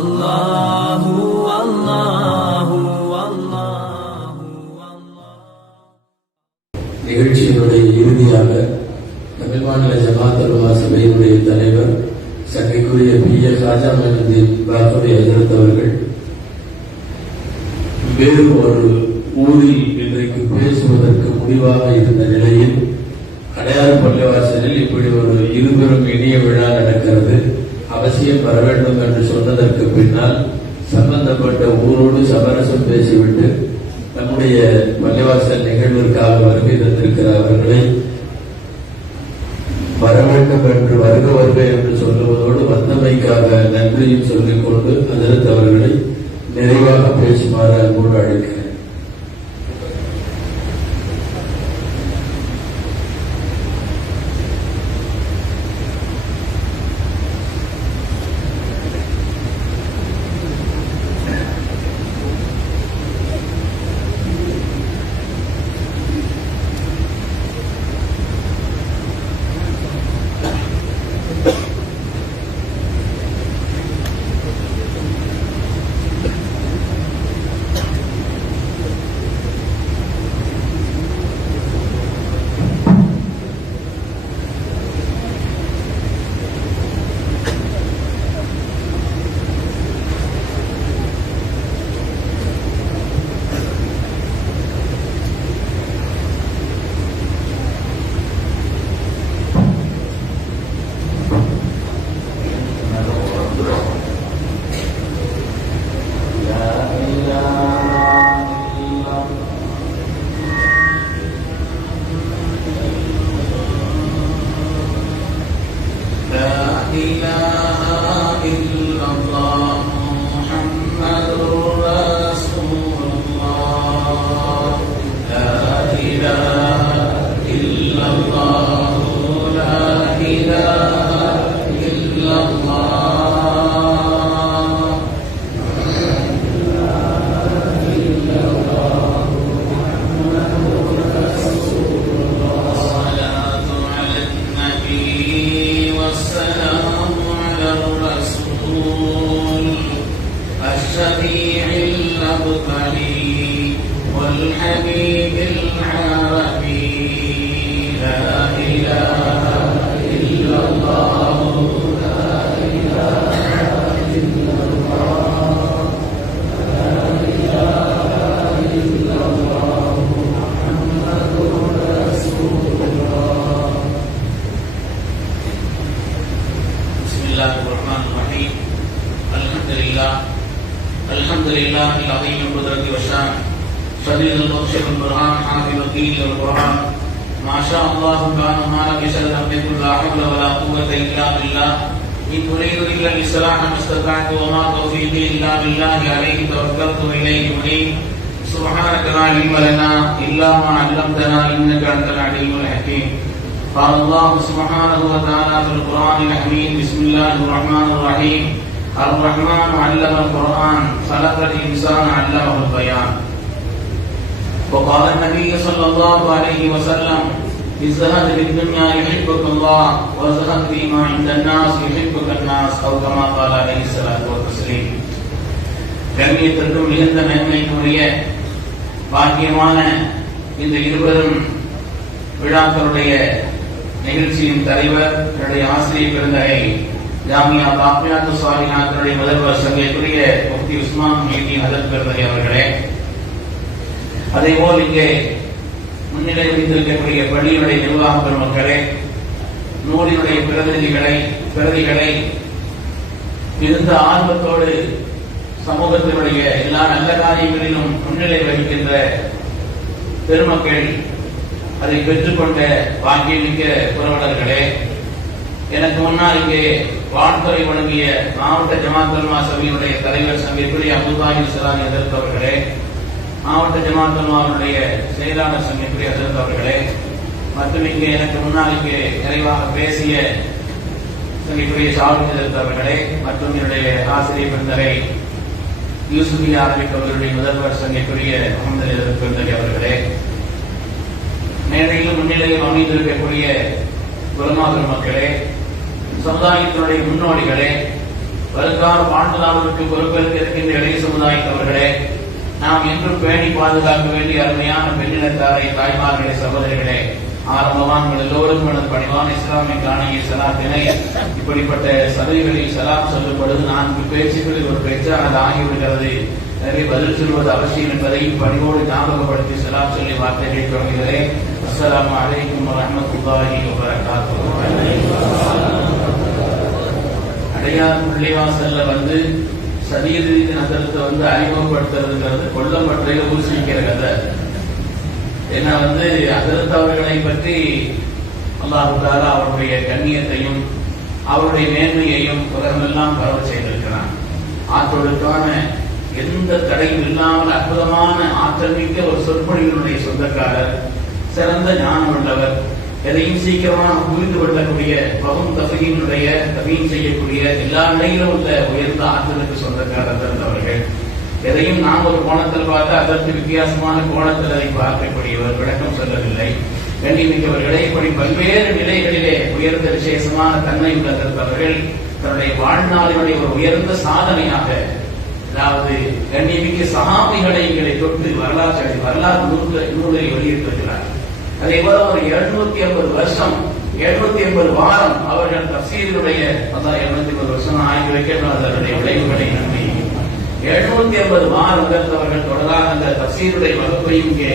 அல்லாஹு அல்லாஹு அல்லாஹு. நிகழ்ச்சியினுடைய இறுதியாக தமிழ் மாநில ஜமாத் உலமா சபையினுடைய தலைவர் சங்கைக்குரிய பி.ஏ. காஜா மொய்னுதீன் பாக்கவி ஹஜ்ரத் அவர்கள் வேறு ஒரு ஊரில் இன்றைக்கு பேசுவதற்கு முடிவாக இருந்த நிலையில் அடையாறு பள்ளிவாசலில் இப்படி ஒரு இருபெரும் இனிய விழா நடக்கிறது, அவசியம் வர வேண்டும் என்று சொன்னதற்கு பின்னால் சம்பந்தப்பட்ட ஊரோடு சமரசம் பேசிவிட்டு நம்முடைய பள்ளிவாசல் நிகழ்விற்காக வருகை தந்திருக்கிற அவர்களை வர வேண்டும் என்று வருக என்று சொல்லுவதோடு வந்தமைக்காக நன்றியும் சொல்லிக் கொண்டு ஹஜ்ரத் அவர்களை நிறைவாக பேசுமாறு அன்போடு அழைக்கிறேன். والحبيب العربي لا إله إلا الله لا إله إلا الله لا إله إلا الله محمد رسول الله. بسم الله الرحمن الرحيم. الحمد لله العظيم القدرة والشان شديد البطش والبرهان حافظ الدين والقرآن ما شاء الله كان ما لم يشأ لم يكن لا حول ولا قوة إلا بالله إن أريد إلا الإصلاح ما استطعت وما توفيقي إلا بالله عليه توكلت وإليه أنيب سبحانك لا علم لنا إلا ما علمتنا إنك أنت العليم الحكيم. قال الله سبحانه وتعالى في القرآن الحميد بسم الله الرحمن الرحيم الرحمن علم القرآن خلق الإنسان علمه البيان. وقال النبي صلى الله عليه وسلم ازهد في الدنيا يحبك الله وازهد فيما عند الناس يحبك الناس أو كما قال عليه الصلاة والتسليم. கண்ணியத்திற்கும் மிகுந்த மேன்மைக்குரிய பாக்கியமான இந்த இருவரும் விழாக்களுடைய நிகழ்ச்சியின் தலைவர் என்னுடைய ஆசிரியர் பெருந்தகை ஜாமியா பாக்கியாத்து சுவாமிநாதனுடைய முதல்வர் சங்கைக்குரிய முஃப்தி உஸ்மான் முஹிதீன் ஹஜ்ரத் பெருந்தகை அவர்களே, அதேபோல் இங்கே முன்னிலை வைத்திருக்கக்கூடிய பள்ளியினுடைய நிர்வாக பெருமக்களே, நூலினுடைய பிரதிகளை மிகுந்த ஆர்வத்தோடு சமூகத்தினுடைய எல்லா நல்ல காரியங்களிலும் முன்னிலை வகிக்கின்ற பெருமக்கள், அதை பெற்றுக்கொண்ட பாக்கியமிக்க புரவலர்களே, எனக்கு முன்னால் இங்கே வாழ்த்துறை வழங்கிய மாவட்ட ஜமாத் உலமா சபையினுடைய தலைவர் சங்கைக்குரிய அபுதாஹிர் சலாமி ஹஜ்ரத் அவர்களே, மாவட்ட ஜமாத் உலமாவுடைய செயலாளர் சங்கைக்குரிய ஹஜ்ரத் அவர்களே, மற்றும் இங்கே எனக்கு முன்னால் இங்கே நிறைவாக பேசிய சங்கைக்குரிய ஷாவுல் ஹஜ்ரத் அவர்களே, மற்றும் என்னுடைய ஆசிரியர் பெருந்தகை யூசுஃபி அரபிக் அவர்களுடைய முதல்வர் சங்கைக்குரிய முகமது ஹஜ்ரத் பெருந்தகை அவர்களே, மேடையிலும் முன்னிலையில் அமைந்திருக்கக்கூடிய உலமா பெருமக்களே, சமுதாயத்தினுடைய முன்னோடிகளே, வருங்கால வாழ்நாளுக்கு பொறுப்பேற்க இருக்கின்ற இளைய சமுதாயத்தவர்களே, நாம் என்றும் பேணி பாதுகாக்க வேண்டிய அருமையான பெண்ணினத்தாரை, தாய்மார்களே, சகோதரிகளே, ஆரம்பமான உங்கள் எல்லோருக்கும் எனது பணிவான இஸ்லாமிய காணிய சலாத்தினை இப்படிப்பட்ட சபைகளில் சலாம் சொல்லப்படுவது 4 பேச்சுகளில் ஒரு பேச்சாக அது ஆகிவிடுகிறது. எனவே பதில் சொல்வது அவசியம் என்பதை பணிவோடு ஞாபகப்படுத்தி சலாம் சொல்லி வார்த்தைகளை தொடங்குகிறேன். அஸ்ஸலாமு அலைக்கும் வரஹ்மத்துல்லாஹி வபரகாத்துஹு. அடையார் பள்ளிவாசல்ல சதீர் நகரத்தை அறிமுகப்படுத்துறதுங்கிறது கொல்லம்பற்றையில ஊசிக்கிற கதை. ஏன்னா அதற்கு அவர்களை பற்றி அல்லாஹ் தஆலா அவருடைய கண்ணியத்தையும் அவருடைய நேர்மையையும் உலகமெல்லாம் பரவ செய்திருக்கிறான். ஆற்றலுக்கான எந்த தடையும் இல்லாமல் அற்புதமான ஆற்றல் மிக்க ஒரு சொற்பொழிகளுடைய சொந்தக்காரர், சிறந்த ஞானம் உள்ளவர், எதையும் சீக்கிரமாக புரிந்து கொள்ளக்கூடிய பகும் தஃபீனுடைய தஃபீன் செய்யக்கூடிய எல்லா நிலையிலும் உள்ள உயர்ந்த ஆற்றலுக்கு சொந்தக்காரர் அவர்கள். எதையும் நாம் ஒரு கோணத்தில் பார்த்து அதற்கு வித்தியாசமான கோணத்தில் அதை பார்க்கக்கூடியவர், விளக்கம் சொல்லவில்லை. கண்ணியமிக்கவர்களே, இப்படி பல்வேறு நிலைகளிலே உயர்ந்த விசேஷமான தன்மை உள்ள அவர்கள் தன்னுடைய வாழ்நாளினுடைய ஒரு உயர்ந்த சாதனையாக, அதாவது கண்ணியமிக்க சஹாபிகளை இங்களை தொட்டு வரலாற்று நூலை வெளியிட்டிருக்கிறார். அதே போல ஒரு 750 வருஷம் 780 வாரம் அவர்கள் தஃசீருடைய 780 வருஷம் ஆகி வைக்கணும். அதனுடைய விளைவுகளை நம்பி 780 வாரங்கள் அவர்கள் தொடராக அந்த தஃசீருடைய வகுப்பையும் இங்கே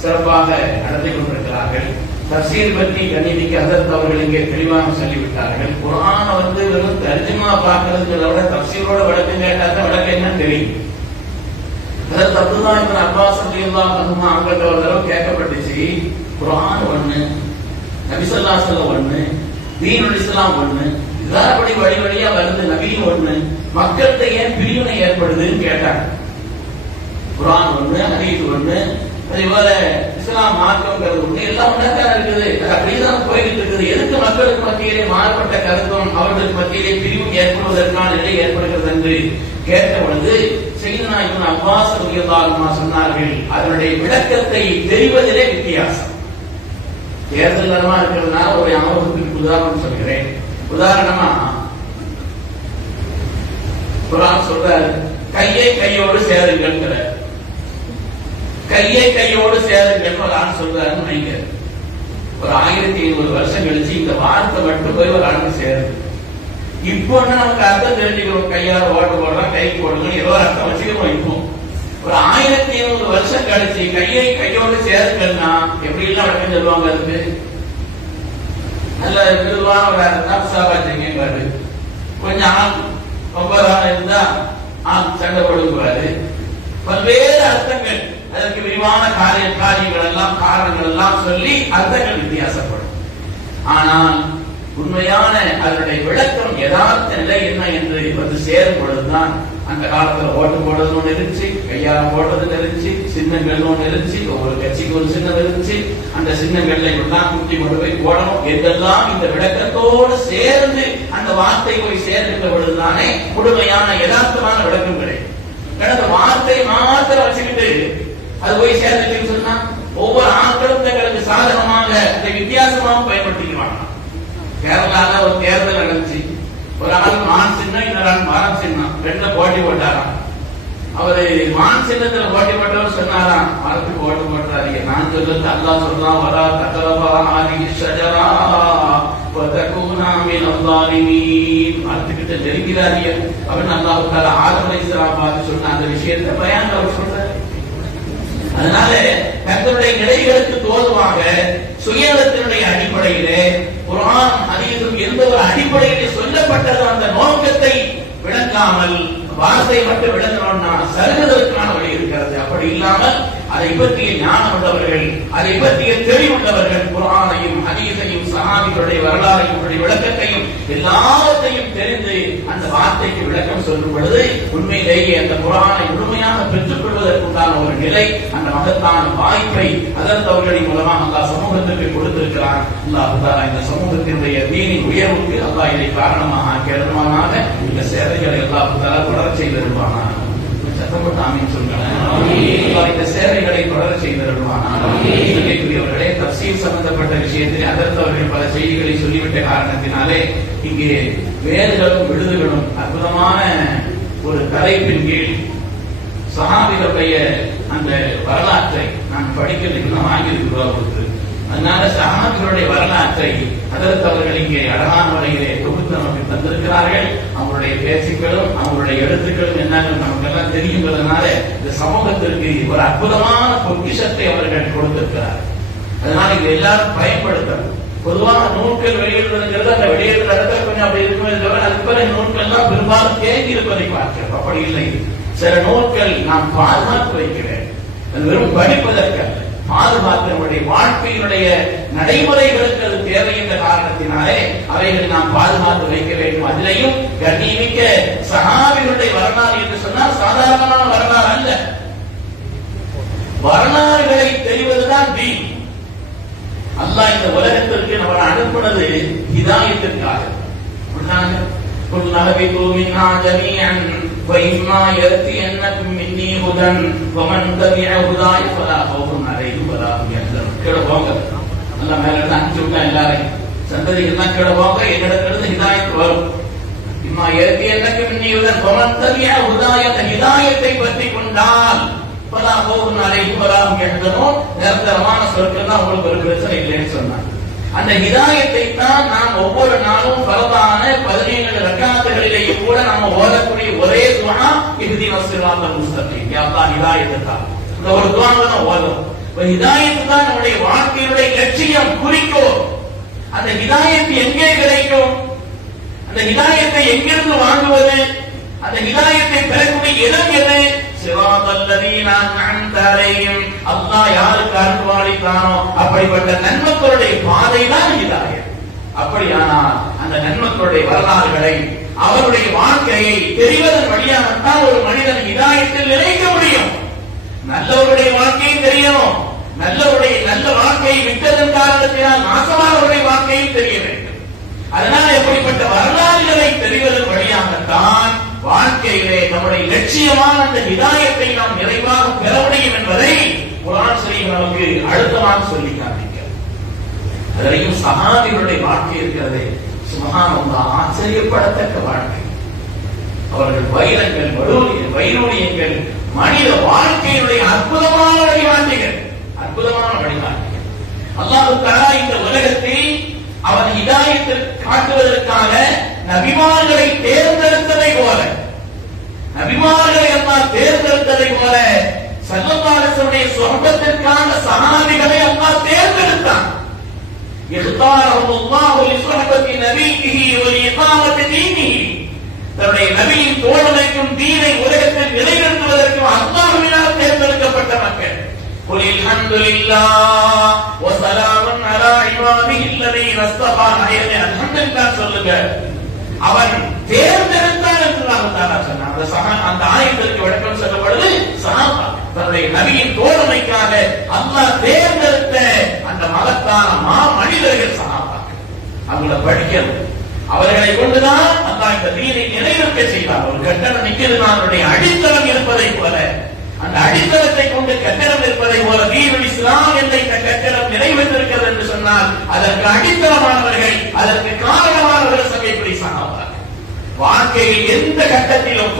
சிறப்பாக நடத்தி கொண்டிருக்கிறார்கள். தஃசீர் பற்றி கண்ணியமிக்க ஹதரத் அவர்கள் இங்கே தெளிவாக சொல்லிவிட்டார்கள். குர்ஆன் வெறும் தர்ஜுமா பார்க்கறதுங்கிறத விட தஃசீரோட விளக்கம் கேட்டாக்க விளக்கம் என்னன்னு தெரியும். ஹதரத் அப்துல்லாஹ் இப்னு அப்பாஸ் ரலியல்லாஹு அன்ஹுமா அவர்கள் ஒரு தடவை கேட்கப்பட்டுச்சு, குர்ஆன் ஒண்ணு, நபி ஸல்லல்லாஹு அலைஹி வஸல்லம் ஒண்ணு, தீனுல் இஸ்லாம் ஒண்ணு, இதப்படி வழி வழியா வருது, நபியும் ஒண்ணு, மக்கள்கிட்ட ஏன் பிரிவினை ஏற்படுதுன்னு கேட்டாங்க. குர்ஆன் ஒண்ணு, ஹதீஸ் ஒண்ணு, அதே போல இஸ்லாம் மார்க்கம்ங்கிறது ஒண்ணு, எல்லாம் ஒண்ணாதான் இருக்குது. அப்படிதான் போயிட்டு இருக்குது. எதுக்கு மக்களுக்கு மத்தியிலே மாறுபட்ட கருத்தும் அவர்களுக்கு மத்தியிலே பிரிவும் ஏற்படுவதற்கான நிலை ஏற்படுகிறது என்று கேட்ட பொழுது சையதுனா இப்னு அப்பாஸ் ரலியல்லாஹு அன்ஹு சொன்னார்கள், அதனுடைய விளக்கத்தை தெரிவதிலே வித்தியாசம். தேர்தல் நேரமா இருக்கிறதுனால ஒரு ஞாபகத்துக்கு உதாரணம் சொல்கிறேன். உதாரணமா குர்ஆன் சொல்றாரு, கையை கையோடு சேருங்கள், கையை கையோடு சேருங்கள் குர்ஆன் சொல்றாருன்னு வைங்க. ஒரு 1500 வருஷம் கழிச்சு இந்த வார்த்தை மட்டும் போய் ஒரு ஆளுக்கு சேருது. இப்போ நமக்கு அர்த்தம் தெரிஞ்சுக்கிறோம், கையால ஓட்டு போடுறோம், கை போடுறோம், ஏதோ அர்த்தம் வச்சுக்கிறோம். இப்போ ஒரு 1500 வருஷம் கழிச்சு கையை கையோடு சேருங்கள்னா எப்படி எல்லாம் வழக்கம் சொல்லுவாங்க. அதுக்கு நல்ல விருதுவான ஒரு அர்த்தம் சாபாச்சிருக்கேன். கொஞ்சம் ரொம்ப இருந்தா சண்டை கொடுக்குவாரு. பல்வேறு அர்த்தங்கள், அதற்கு விரிவான காரியங்கள் எல்லாம் காரணங்கள் எல்லாம் சொல்லி அர்த்தங்கள் வித்தியாசப்படும். ஆனால் உண்மையான அதனுடைய விளக்கம் யதார்த்த நிலை என்ன என்று சேரும் பொழுதுதான், அந்த காலத்துல ஓட்டு போடுறது ஒண்ணு இருந்துச்சு, கையால போடுறது இருந்துச்சு, சின்னங்கள் ஒண்ணு இருந்துச்சு, ஒவ்வொரு கட்சிக்கு ஒரு சின்னம் இருந்துச்சு. அந்த சின்னங்கள்ல இப்படிதான் குட்டி கொண்டு போய் போடணும் என்றெல்லாம் இந்த விளக்கத்தோடு சேர்ந்து அந்த வார்த்தை போய் சேர்க்கின்ற பொழுதுதானே முழுமையான யதார்த்தமான விளக்கம் கிடைக்கும். அந்த வார்த்தை மாத்திரம் வச்சுக்கிட்டு அது போய் சேர்ந்துச்சுன்னு சொன்னா ஒவ்வொரு ஆட்களும் தங்களுக்கு சாதகமாக அதை வித்தியாசமாக பயன்படுத்திக்குவாங்க. கேரளால ஒரு தேர்தல் நடந்துச்சு. ஒரு ஆள் மான் சின்னம், இன்னொரு ஆள் மரம் சின்னம், ரெண்டு போட்டி போட்டாராம். அவரு மான் சின்னத்துல போட்டி போட்டவர் சொன்னாராம், மரத்துக்கு ஓட்டு போட்டுறாதீங்க, நான் சொல்றது அல்லாஹ் சொல்றான், வரா தகரபா ஆதிகி ஷஜரா வதகுனா மினல் ஸாலிமீன், மரத்துக்கிட்ட நெருங்கிறாதீங்க அப்படின்னு அல்லாஹ் தஆலா ஆதம் அலைஹிஸ்ஸலாம் பார்த்து சொன்ன அந்த விஷயத்தை பயான்ல அவர் சொல்றாரு. அதனால தங்களுடைய நிலைகளுக்கு தோதுவாக சுயநலத்தினுடைய அடிப்படையிலே குர்ஆன் ஹதீஸும் எந்த ஒரு அடிப்படையிலே சொல்லப்பட்டதோ அந்த நோக்கத்தை விளக்காமல் வார்த்தை மட்டும் விளக்கணும்னா சருகுதலுக்கான வழி இருக்கிறது. அப்படி இல்லாமல் அதை பற்றிய ஞானம் உள்ளவர்கள், அதை பற்றிய தெளிவுள்ளவர்கள் குர்ஆனையும் ஹதீஸையும் சஹாபிகளுடைய வரலாறையும் விளக்கத்தையும் எல்லாவற்றையும் தெரிந்து அந்த வார்த்தைக்கு விளக்கம் சொல்லும் பொழுது உண்மையிலேயே அந்த குர்ஆனை முழுமையாக பெற்றுக் கொள்வதற்குண்டான ஒரு நிலை, அந்த மகத்தான வாய்ப்பை அதற்கு அவர்களின் மூலமாக அல்லாஹ் சமூகத்திற்கு கொடுத்திருக்கிறான். அல்லாஹ் தஆலா இந்த சமூகத்தினுடைய தீனின் உயர்வுக்கு அல்லாஹ் இதை காரணமாக கேளுமானாக இந்த சேவைகளை அல்லாஹ் தஆலா தொடர செய்திருப்பானாக. சத்தம் ஆமீன் சொல்லுங்கள். இந்த சேவைகளை தொடர செய்தவர்களே, தப்சீர் சம்பந்தப்பட்ட விஷயத்தில் அதற்கு அவர்கள் பல செய்திகளை சொல்லிவிட்ட காரணத்தினாலே இங்கே வேர்களும் விடுதுகளும் அற்புதமான ஒரு தலைப்பின் கீழ் சஹாபிகளுடைய அந்த வரலாற்றை நான் படிக்கிறதுக்கு நான் வாங்கியிருக்கிறோம் கொடுத்து, அதனால சஹாபிகளுடைய வரலாற்றை அதற்கு அவர்கள் இங்கே அழகான முறையிலே தொகுத்து நமக்கு தந்திருக்கிறார்கள். அவங்களுடைய பேச்சுக்களும் அவங்களுடைய எழுத்துக்களும் என்னன்னு நமக்கெல்லாம் தெரியுங்கிறதுனால இந்த சமூகத்திற்கு ஒரு அற்புதமான பொக்கிஷத்தை அவர்கள் கொடுத்திருக்கிறார். அதனால இது எல்லாரும் பயன்படுத்தணும். பொதுவாக நூல்கள் வெளியிடுவதுங்கிறது அந்த வெளியிடுற இடத்துல கொஞ்சம் அப்படி இருக்குமே தவிர அதுக்கு பிறகு நூல்கள்லாம் பெரும்பாலும் தேங்கி இருப்பதை பார்க்கிறோம். அப்படி இல்லை, சில நூல்கள் நாம் பாதுகாத்து வைக்க வேண்டும். அது வெறும் படிப்பதற்கல்ல, பாதுகாத்து நம்முடைய வாழ்க்கையினுடைய நடைமுறைகளுக்கு அது தேவை என்ற காரணத்தினாலே அவைகளை நாம் பாதுகாத்து வைக்க வேண்டும். அதிலையும் கண்ணியமிக்க சஹாபிகளுடைய வரலாறு என்று சொன்னால் சாதாரணமான வரலாறு அல்ல. வரலாறுகளை தெரிவதுதான் தீன். அல்லாஹ் இந்த உலகத்திற்கு நம்ம அனுப்புனது ஹிதாயத்திற்காக. قل اهبطوا منها جميعا وإما يأتينكم مني هدى ومن تبع هداي فلا خوف عليهم ولا هم يحزنون. கீழ போங்க, அல்லாஹ் மேல இருந்து அனுப்பி விட்டா எல்லாரையும் சந்ததிகள்லாம் கீழ போங்க, என்னிடத்திலிருந்து ஹிதாயத் வரும். இம்மா يأتينكم مني هدى ومن تبع هداي, ஹிதாயத்தை பற்றி கொண்டால் பலா خوف عليهم ولا هم يحزنون, நிரந்தரமான சொர்க்கம் தான் உங்களுக்கு ஒரு பிரச்சனை இல்லைன்னு சொன்னாங்க. அந்த ஹிதாயத்தை தான் நாம் ஒவ்வொரு நாளும் பரவான 17 ரக்காத்துகளிலேயும் கூட நாம ஓதக்கூடிய ஒரே துஆ இஹ்தினஸ் ஸிராத்தல் முஸ்தகீம். யா அல்லாஹ் ஹிதாயத்தை தா. இந்த ஒரு துஆவை தான் ஓதுறோம். ஹிதாயத் தான் நம்முடைய வாழ்க்கையுடைய லட்சியம், குறிக்கோள். அந்த ஹிதாயத் எங்கே கிடைக்கும்? அந்த ஹிதாயத்தை எங்கிருந்து வாங்குவது? அந்த ஹிதாயத்தை பெறக்கூடிய இடம் எது? ஸிராத்தல்லதீன அன்அம்த அலைஹிம், அல்லாஹ் யாருக்கு அருள்வாளித்தானோ அப்படிப்பட்ட நன்மக்களுடைய பாதை தான் ஹிதாயத். அப்படியானால் அந்த நன்மக்களுடைய வரலாறுகளை அவருடைய வாழ்க்கையை தெரிவதன் வழியாகத்தான் ஒரு மனிதன் ஹிதாயத்தில் நிலைக்க முடியும். நல்லவருடைய வாழ்க்கையை தெரியணும். நல்ல வாழ்க்கையை விட்டதன் காரணத்தினால் நாசமானவருடைய வாழ்க்கையும் தெரிய வேண்டும். அதனால் எப்படிப்பட்ட வரலாறுகளை தெரிவதன் வழியாகத்தான் வாழ்க்கையிலே நம்முடைய லட்சியமான அந்த ஹிதாயத்தை நாம் நிறைவாக பெற முடியும் என்பதை குர்ஆன் ஷரீஃப் நமக்கு அழுத்தமாக சொல்லி காண்பிக்கிறது. அதிலேயும் சஹாபிகளுடைய வாழ்க்கை இருக்கிறது, சுப்ஹானல்லாஹ், ஆச்சரியப்படத்தக்க வாழ்க்கை. அவர்கள் வைரூரியங்கள் மனித வாழ்க்கையினுடைய அற்புதமான வழிகாட்டிகள். அல்லாஹ் தஆலா இந்த உலகத்தில் அவன் ஹிதாயத்தை காட்டுவதற்காக நபிமார்களை தேர்ந்தெடுத்ததை போல ஸல்லல்லாஹு அலைஹி வஸல்லம் சுஹபத்திற்கான சஹாபிகளை அல்லாஹ் தேர்ந்தெடுத்தான். இஹ்தாரஹுல்லாஹு லிசுஹபத்தி நபியிஹி வ லிஇகாமத்தி தீனிஹி, தன்னுடைய நபியின் தோழமைக்கும் தீனை உலகத்தில் நிலைநிறுத்துவதற்கு அல்லாஹ்வினால் தேர்ந்தெடுக்கப்பட்ட மக்கள். قل الحمد لله وسلام على عباده الذين اصطفى. அல்ஹம்துலில்லாஹ் சொல்லுங்க. அவன் தேர்ந்தெடுத்தான் என்று அல்லாஹ் தஆலா சொன்னான். அந்த ஆயத்திற்கு விளக்கம் சொல்லப்படுது, சஹாபா தன்னுடைய நபியின் தோழமைக்காக அல்லாஹ் தேர்ந்தெடுத்த அந்த மகத்தான மனிதர்கள் சஹாபாக்கள். அவங்களை படிக்கணும். அவர்களை கொண்டுதான் அல்லாஹ் இந்த தீனை நிலைநிறுத்த செய்தார். ஒரு கட்டணம் நிற்கிறது, அவருடைய அடித்தளம் இருப்பதை போல, அந்த அடித்தளத்தை கொண்டு கட்டணம் இருப்பதை போல தீனுல் இஸ்லாம் என்ற இந்த கட்டணம் நிறைவேற்றிருக்கிறது என்று சொன்னால் அதற்கு அடித்தளமானவர்கள், அதற்கு காரணமானவர்கள் சகைப்படி சஹாபாக்கள். வாழ்க்கையில் எந்த கட்டத்திலும்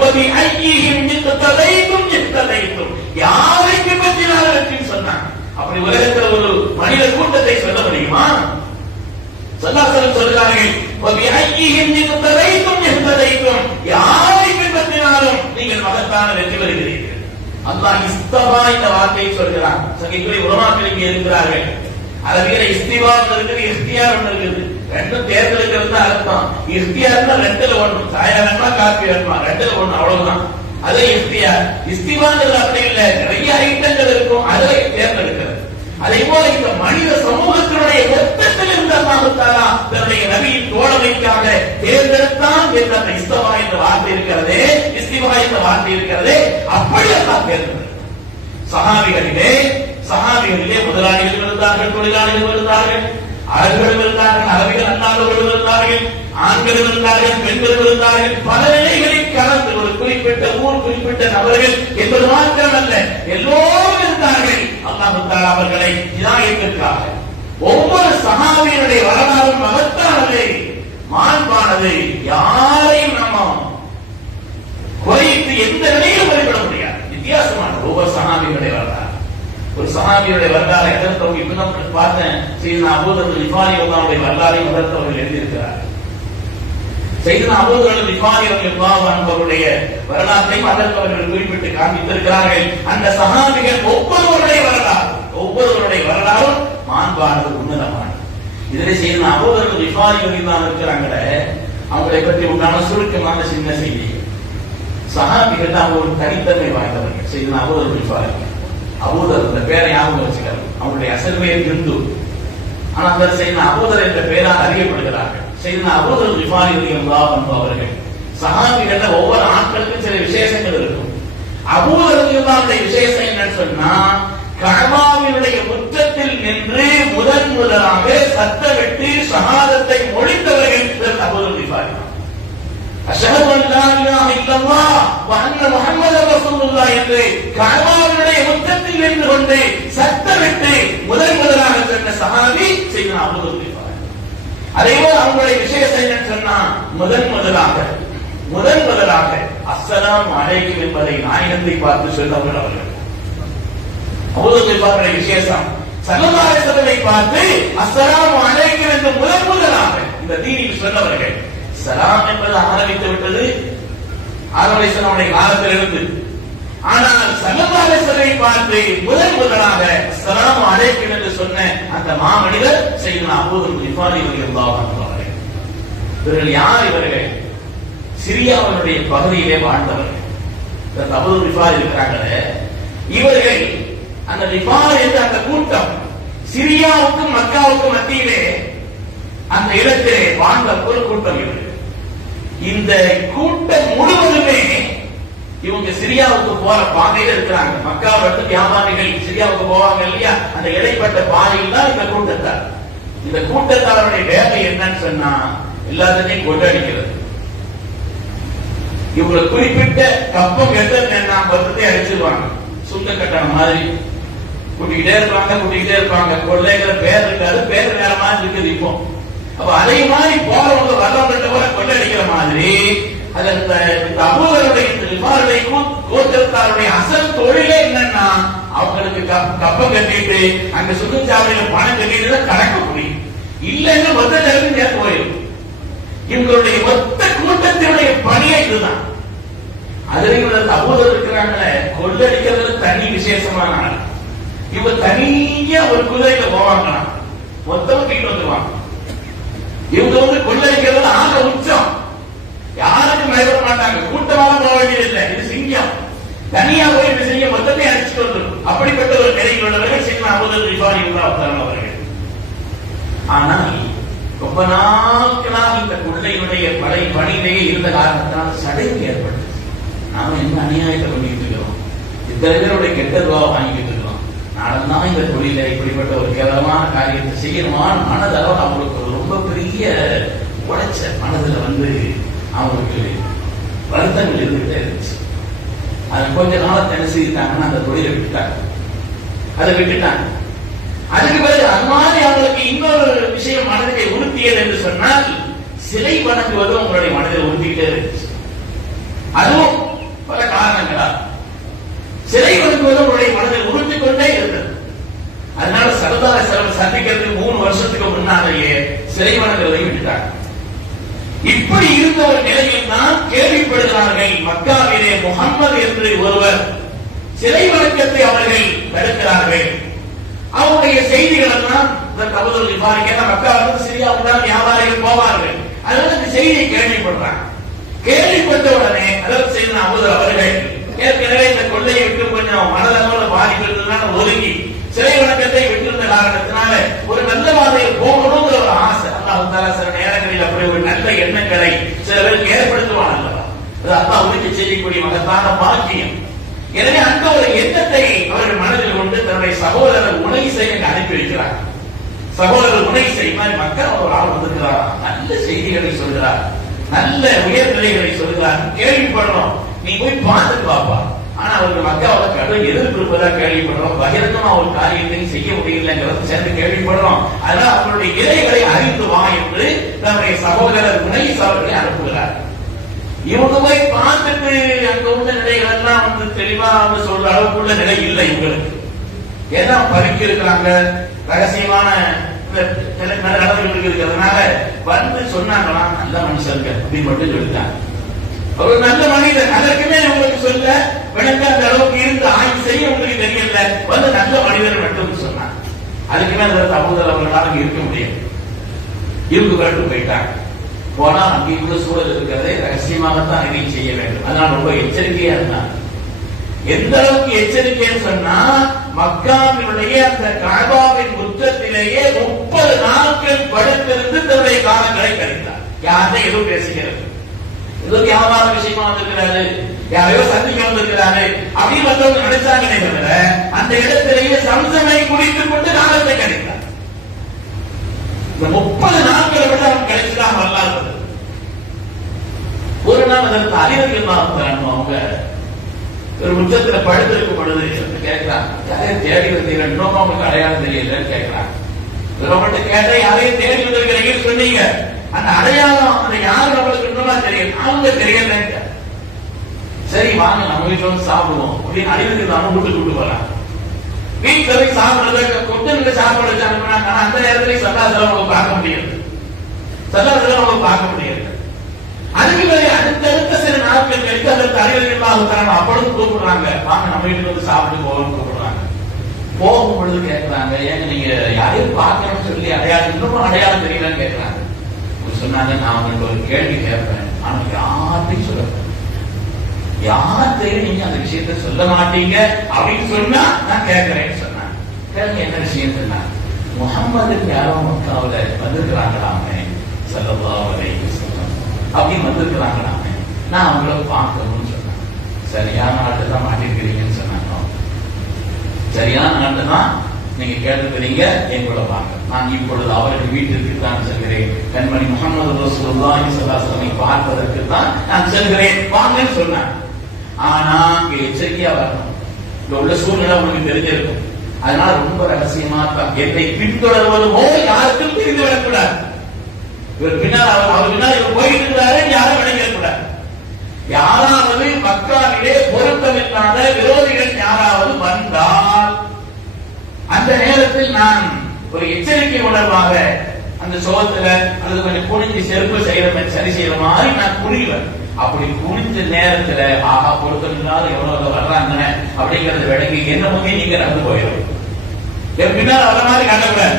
யாரை பின்பற்றினாலும் வெற்றி சொன்னாங்க. அப்படி உலகத்தில் ஒரு மனித கூட்டத்தை சொல்ல முடியுமா? சொல்கிறார்கள், யாரை பின்பற்றினாலும் நீங்கள் மகத்தான வெற்றி பெறுகிறீர்கள். அல்லாஹ் இஸ்தபா இந்த வார்த்தையை சொல்கிறான். சகிக்குரிய உலமாக்கள் இங்கே இருக்கிறார்கள். அரபியில இஸ்திவா இருக்குது, இஃப்தியார் இருக்குது. ரெண்டும் தேர்ந்தெடுக்கிறது தான் அர்த்தம். இஃப்தியார்னா ரெண்டுல ஒன்று, சாயா வேணுமா காப்பி வேணுமா, ரெண்டுல ஒன்று, அவ்வளவுதான். அது இஃப்தியார். இஸ்திவாங்கிறது அப்படி இல்லை, நிறைய ஐட்டங்கள் இருக்கும், அதுல தேர்ந்தெடுக்கிறது. அதே போல இந்த மனித சமூகத்தினுடைய மொத்தத்தில் இருந்த அல்லாஹ் தஆலா தன்னுடைய நபியின் தோழமைக்காக தேர்ந்தெடுத்தான் என்ற அந்த இஸ்திவா என்ற வார்த்தை இருக்கிறதே, இஸ்திவா என்ற வார்த்தை இருக்கிறதே, அப்படி அல்லாஹ் தேர்ந்தெடுத்தார். சஹாபிகளிலே முதலாளிகள் இருந்தார்கள், தொழிலாளிகள் இருந்தார்கள், அரபிகள் இருந்தார்கள், அரபிகள் அல்லாதவர்கள் இருந்தார்கள், ஆண்கள் இருந்தார்கள், பெண்கள் இருந்தார்கள். பல நிலைகளில் கலந்து ஒரு குறிப்பிட்ட ஊர் குறிப்பிட்ட நபர்கள் என்பது மாத்திரமல்ல, எல்லோரும் இருந்தார்கள். அல்லாஹ் தஆலா அவர்களை ஹிதாயத்திற்காக. ஒவ்வொரு சஹாபியினுடைய வரலாறும் மகத்தானது, மாண்பானது. யாரையும் நம்ம குறைத்து எந்த நிலையிலும் மதிப்பிட முடியாது. வித்தியாசமான ஒவ்வொரு சஹாபியினுடைய வரலாறு. ஒரு சஹாபியுடைய வரலாறு எதற்கு இப்பதான் பார்த்தேன். சையதுனா அபூதர் கிஃபாரி அவர்களுடைய வரலாறை முதல்ல அவர்கள் எழுதியிருக்கிறார். சையதுனா அபூதர் கிஃபாரி அவர்களுடைய வரலாற்றை அதற்கு அவர்கள் குறிப்பிட்டு காண்பித்திருக்கிறார்கள். அந்த சஹாபிகள் ஒவ்வொருவருடைய வரலாறும் மாண்பானது, உன்னதமானது. இதிலே சையதுனா அபூதர் கிஃபாரி இருக்கிறாங்களே, அவங்களை பற்றி உண்டான சுருக்கமான சின்ன செய்தி. சஹாபிகள் அவங்க ஒரு தனித்தன்மை வாய்ந்தவர்கள். சையதுனா அபூதர் கிஃபாரி, அபூதர் இந்த பேரை ஞாபகம் வச்சுக்கிறார். அவங்களுடைய அசல் பெயர் ஹிந்து, ஆனா அந்த சையதுனா அபூதர் என்ற பெயரால் அறியப்படுகிறார்கள். சையதுனா அபூதர் கிஃபாரி ரலியல்லாஹு அன்ஹு அவர்கள் சஹாபிகள்ல ஒவ்வொரு ஆட்களுக்கும் சில விசேஷங்கள் இருக்கும். அபூதர் ரலியல்லாஹுடைய விசேஷம் என்னன்னு சொன்னா, கஅபாவினுடைய முற்றத்தில் நின்று முதலாக சத்தமிட்டு ஷஹாதத்தை மொழிந்தவர்கள் அபூதர் கிஃபாரி. அஷ்ஹது அன் லா இலாஹ இல்லல்லாஹ் வ அன்ன முஹம்மதர் ரசூலுல்லாஹ் என்று கஅபாவினுடைய முற்றத்தில் நின்று கொண்டு சத்தமிட்டு முதலாக சொன்ன சஹாபி சையதுனா அபூதர் கிஃபாரி. அதேபோல் அவங்களுடைய விசேஷம் என்னன்னு சொன்னா, முதலாக அஸ்ஸலாமு அலைக்கும் என்பதை நாயகத்தை பார்த்து சொன்னவர்கள் அவர்கள். அபூதர் கிஃபாரியுடைய விசேஷம் ஸல்லல்லாஹு அலைஹி வஸல்லை பார்த்து அஸ்ஸலாமு அலைக்கும் என்று முதலாக இந்த தீனில் சொன்னவர்கள். சலாம் என்பது ஆரம்பித்து விட்டது ஆதம் அலைஹிஸ்ஸலாமுடைய காலத்தில் இருந்து. ஆனால் ஸல்லல்லாஹு அலைஹி வஸல்லம் பார்த்து முதலாக அஸ்ஸலாமு அலைக்கும் என்று சொன்ன அந்த மாமனிதர் சையதுனா அபூதர் கிஃபாரி ரலியல்லாஹு அன்ஹு அவர்கள். இவர்கள் யார்? இவர்கள் சிரியாவினுடைய பகுதியிலே வாழ்ந்தவர்கள். இந்த அபூதர் கிஃபாரி இருக்கிறாங்களே, இவர்கள் அந்த கிஃபார் என்ற அந்த கூட்டம் சிரியாவுக்கும் மக்காவுக்கும் மத்தியிலே அந்த இடத்திலே வாழ்ந்த ஒரு கூட்டம். இவர்கள் இந்த கூட்டம் முழுவதுமே இவங்க சிரியாவுக்கு போற பாதையில இருக்கிறாங்க. மக்காவை வந்து வியாபாரிகள் சிரியாவுக்கு போவாங்க இல்லையா, அந்த இடைப்பட்ட பாதையில் தான் இந்த கூட்டத்தார். இந்த கூட்டத்தாருடைய வேலை என்னன்னு சொன்னா, எல்லாத்தையும் கொள்ளடிக்கிறது. இவங்க குறிப்பிட்ட கப்பம் எத்தனை பத்திரத்தை அடிச்சிருவாங்க. சுங்க கட்டணம் மாதிரி கூட்டிக்கிட்டே இருப்பாங்க. கொள்ளைங்கிற பேர் இருக்காது, பேர் வேற மாதிரி இருக்குது. இப்போ அப்ப அதே மாதிரி போறவங்க வர்றவங்கள்ட்ட கூட கொள்ளடிக்கிற மாதிரி அபூதருடைய கோத்திரத்தாருடைய அசல் தொழிலே என்னன்னா, அவங்களுக்கு கப்பம் கட்டிட்டு அங்க சுற்றுச்சாவடியில பணம் கட்டிட்டு தான் கணக்க முடியும். இல்லைன்னு மொத்த நேரத்தில் சேர்த்து போயிடும். இவங்களுடைய மொத்த கூட்டத்தினுடைய பணியே இதுதான். அதுல அபூதர் இருக்கிறாங்களே, கொள்ளடிக்கிறது தனி விசேஷமான ஆள். இவங்க தனியா ஒரு குதிரையில போவாங்களாம், மொத்தம் தூக்கிட்டு வந்துருவாங்க. இவங்க வந்து கொள்ளடிக்கிறது ஆக உச்சம். யாருக்கும் பயப்பட மாட்டாங்க, கூட்டமாக போக வேண்டியதில்லை. இது சிங்கம் தனியா போய் இந்த சிங்கம் மொத்தத்தை அடிச்சுட்டு வந்துடும். அப்படிப்பட்ட ஒரு நிலையில் உள்ளவர்கள் சையதுனா அபூதர் கிஃபாரி அவர்கள். ஆனால் ரொம்ப நாட்களாக இந்த கொள்ளையுடைய பணியிலேயே இருந்த காரணத்தால் சடைவு ஏற்பட்டது. நாம என்ன அநியாயத்தை பண்ணிட்டு இருக்கிறோம், இத்தனை பேருடைய கெட்டதுவா வாங்கிட்டு இருக்கிறோம். நாளெல்லாம் இந்த தொழில இப்படிப்பட்ட ஒரு கேவலமான காரியத்தை செய்யணுமான மனதளவு அவங்களுக்கு ரொம்ப பெரிய உழைச்ச மனதுல வந்து அவங்களுக்கு வருத்தங்கள் இருந்துகிட்டே இருந்துச்சு. அது கொஞ்ச நாளை என்ன செய்தாங்கன்னா, அந்த தொழிலை விட்டுட்டாங்க. அதுக்கு பிறகு அது மாதிரி அவங்களுக்கு இன்னொரு விஷயம் மனதை உறுத்தியது என்று சொன்னால், சிலை வணங்குவது உங்களுடைய மனதை உறுத்திக்கிட்டே இருந்துச்சு. அதுவும் பல காரணங்களா சிலை வணங்குவது உங்களுடைய மனதை உறுத்திக் கொண்டே இருந்தது. அதனால சரதார செலவு சந்திக்கிறதுக்கு 3 வருஷத்துக்கு முன்னாலேயே சிலை வணங்குவதை விட்டுட்டாங்க. இப்படி இருந்த ஒரு நிலையில் தான் கேள்விப்படுகிறார்கள், மக்காவிலே முஹம்மது என்று ஒருவர் சிலை வணக்கத்தை அவர்கள் தடுக்கிறார்கள். அவருடைய செய்திகள் எல்லாம் அபூதர் கிஃபாரி மக்காவிலிருந்து சிரியாவுக்கு தான் வியாபாரிகள் போவார்கள். அதனால இந்த செய்தியை கேள்விப்படுறாங்க. கேள்விப்பட்ட உடனே அதற்கு சையதுனா அபூதர் அவர்கள் ஏற்கனவே இந்த கொள்ளையை விட்டு கொஞ்சம் மனதளவுல பாதிக்கிறதுனால ஒதுங்கி சிலை வணக்கத்தை விட்டிருந்த காரணத்தினால ஒரு நல்ல பாதையில் போகணுங்கிற ஒரு ஆசை. அல்லாஹ் தஆலா சில நேரங்களில் அப்படி ஒரு நல்ல எண்ணங்களை சில பேருக்கு ஏற்படுத்துவான் அல்லவா, அது அல்லாஹ் உனக்கு செய்யக்கூடிய மகத்தான பாக்கியம். எனவே அந்த ஒரு எண்ணத்தை அவர்கள் மனதில் கொண்டு தன்னுடைய சகோதரர் உனைசை அனுப்பி வைக்கிறார். சகோதரர் உனைசை மாதிரி மக்கள் ஒரு ஆள் வந்திருக்கிறார், நல்ல செய்திகளை சொல்கிறார், நல்ல உயர்நிலைகளை சொல்கிறார், கேள்விப்படுறோம். நீ போய் பார்த்துட்டு வாப்பா. ஆனா அவருக்கு மக்காவோட கடும் எதிர்ப்பு இருப்பதா கேள்விப்படுறோம். பகிரங்கமா ஒரு காரியத்தையும் செய்ய முடியலங்கிறது சேர்ந்து கேள்விப்படுறோம். அதனால அவருடைய இறைகளை அறிந்து வா என்று நம்முடைய சகோதரர் முனைஸ் அவர்களை அனுப்புகிறார். இவங்க போய் பார்த்துட்டு அங்க உள்ள நிலைகள் எல்லாம் வந்து தெளிவா அவங்க சொல்ற அளவுக்குள்ள நிலை இல்லை இவங்களுக்கு. ஏன்னா பறிக்க இருக்கிறாங்க, ரகசியமான நடவடிக்கை இருக்கிறதுனால வந்து சொன்னாங்களாம் நல்ல மனுஷங்க அப்படின்னு மட்டும் சொல்லிட்டாங்க. ஒரு நல்ல மனிதர் அதற்குமே உங்களுக்கு சொல்ல விளக்காத அளவுக்கு இருந்து ஆய்வு செய்ய உங்களுக்கு தெரியல, வந்து நல்ல மனிதர் மட்டும் சொன்னாங்க. அதுக்குமே அந்த சகோதரர் அவர்களால் இருக்க முடியாது. இவங்க விரட்டு போயிட்டாங்க. போனா அங்கே இவ்வளவு சூழல் இருக்கிறதை ரகசியமாகத்தான் அறிவிக்க செய்ய வேண்டும். அதனால ரொம்ப எச்சரிக்கையா இருந்தாங்க. எந்த அளவுக்கு எச்சரிக்கைன்னு சொன்னா மக்காவினுடைய அந்த கஅபாவின் முற்றத்திலேயே 30 நாட்கள் படுத்திருந்து தன்னுடைய காலங்களை கழித்தார். யாருமே எதுவும் பேசுகிறது, ஏதோ வியாபார விஷயமா வந்திருக்கிறாரு, யாரையோ சந்திக்க வந்திருக்கிறாரு அப்படின்னு மற்றவங்க நினைச்சாங்கன்னே தவிர அந்த இடத்திலேயே சம்சமை குடித்துக் கொண்டு காலத்தை கழித்தார். இந்த 30 நாட்களை விட அவன் கழிச்சுதான் வரலாறு. ஒரு நாள் அதற்கு அறிவியல் அவங்க ஒரு உச்சத்துல படுத்திருக்கும் பொழுது கேட்கிறாங்க, யாரையும் தேடி வந்தீங்க, இன்னும் அவங்களுக்கு அடையாளம் தெரியலன்னு கேட்கிறாங்க. அவங்கள்ட்ட கேட்ட யாரையும் தேடி வந்திருக்கிறீங்கன்னு சொன்னீங்க, அந்த அடையாளம் அந்த யாரு நம்மளுக்கு இன்னுமா தெரியும், அவங்க தெரியலன்னு. சரி வாங்க நம்ம வீட்டுல வந்து சாப்பிடுவோம் அப்படின்னு அறிவியல் நாம வீட்டுக்கு கூட்டு போறாங்க. வீட்டுல போய் சாப்பிடுறத கொண்டு சாப்பாடு வச்சு அனுப்புனாங்க. ஆனா அந்த நேரத்துல சல்லாசலம் அவங்க பார்க்க முடியாது, சல்லாசலம் அவங்க பார்க்க முடியாது. அதுக்கு அடுத்தடுத்த சில நாட்கள் கழித்து அதற்கு அறிவியல் அப்பொழுது கூப்பிடுறாங்க, வாங்க நம்ம வீட்டுக்கு வந்து சாப்பிட்டு போகணும்னு கூப்பிடுறாங்க. போகும் பொழுது கேட்கிறாங்க, ஏங்க நீங்க யாரையும் பார்க்கணும்னு சொல்லி அடையாளம் இன்னும் அடையாளம் தெரியலன்னு கேட்கிறாங்க. சொன்னாங்க, நான் உங்களுக்கு ஒரு கேள்வி கேட்பேன், ஆனா யார்ட்டையும் சொல்ல, யார்கிட்டையும் நீங்க அந்த விஷயத்த சொல்ல மாட்டீங்க அப்படின்னு சொன்னா நான் கேட்கிறேன்னு சொன்னாங்க. கேள்வி என்ன விஷயம் சொன்னாங்க, முகம்மதுக்கு யாரோ மக்காவுல வந்திருக்கிறாங்களாமே ஸல்லல்லாஹு அலைஹி வஸல்லம் அப்படின்னு வந்திருக்கிறாங்களாமே, நான் அவங்கள பார்க்கணும்னு சொன்னாங்க. சரியான நாட்டு தான் மாட்டிருக்கிறீங்கன்னு சொன்னாங்க. சரியான நாட்டு தான் நீங்க கேட்டுக்கிறீங்க, எங்களோட வாங்க, நான் இப்பொழுது அவர்கள் வீட்டிற்கு தான் செல்கிறேன், கண்மணி முஹம்மது ரசூலுல்லாஹி ஸல்லல்லாஹு அலைஹி வஸல்லம் பார்ப்பதற்கு தான் நான் செல்கிறேன், வாங்கன்னு சொன்னாங்க. ஆனா இங்க எச்சரிக்கையா வரணும், இங்க உள்ள சூழ்நிலை உங்களுக்கு தெரிஞ்சிருக்கும். அதனால ரொம்ப ரகசியமா என்னை பின்தொடர்வது போல யாருக்கும் தெரிந்து விடக்கூடாது. இவர் பின்னால் அவர் பின்னால் இவர் போயிட்டு இருக்கிறாரு யாரும் விளங்கிடக்கூடாது. யாராவது மக்காவிலே பொருத்தமில்லாத விரோதிகள் யாராவது வந்தால் அந்த நேரத்தில் நான் ஒரு எச்சரிக்கை உணர்வாக அந்த சோகத்துல அல்லது கொஞ்சம் குனிஞ்சு செருப்பு செய்யற சரி செய்யற மாதிரி நான் குனிவேன். அப்படி குனிஞ்ச நேரத்துல ஆகா பொருத்தமில்லாத எவ்வளவு வர்றாங்க அப்படிங்கறது விளங்கி என்ன முன்னே நீங்க நடந்து போயிடும். என் பின்னால் வர மாதிரி காட்டக்கூடாது.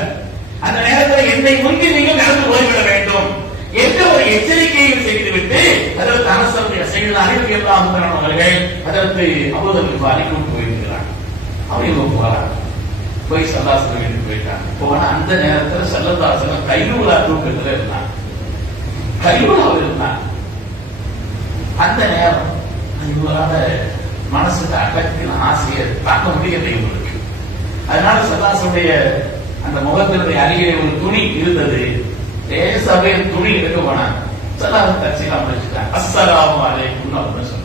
அந்த நேரத்தில் என்னை முந்தி நீங்கள் நடந்து போய்விட வேண்டும் என்ற ஒரு எச்சரிக்கையை செய்துவிட்டு அதற்கு அரசருடைய செய்த அறிவியல்லாம் அவர்கள் அதற்கு அபூதர் அணிக்கூட்டு போயிருக்கிறாங்க. அவங்க போறாங்க, போய் சல்லாசலம் வீட்டுக்கு போயிட்டாங்க. போனா அந்த நேரத்தில் சல்லல்லாஹு கைலூலா தூக்கத்துல இருந்தாங்க, கைலூலாவில் இருந்தாங்க. அந்த நேரம் இவரால மனசுக்கு அகத்தின் ஆசையை தாக்க முடியவில்லை இவங்களுக்கு. அதனால சல்லாசனுடைய அந்த முகத்தினுடைய அருகே ஒரு துணி இருந்தது, லேசாவே துணி எடுக்க போனாங்க. சல்லாசன் தரிசனம் முடிச்சுட்டாங்க. அஸ்ஸலாமு அலைக்கும் அப்படின்னு சொன்னாங்க.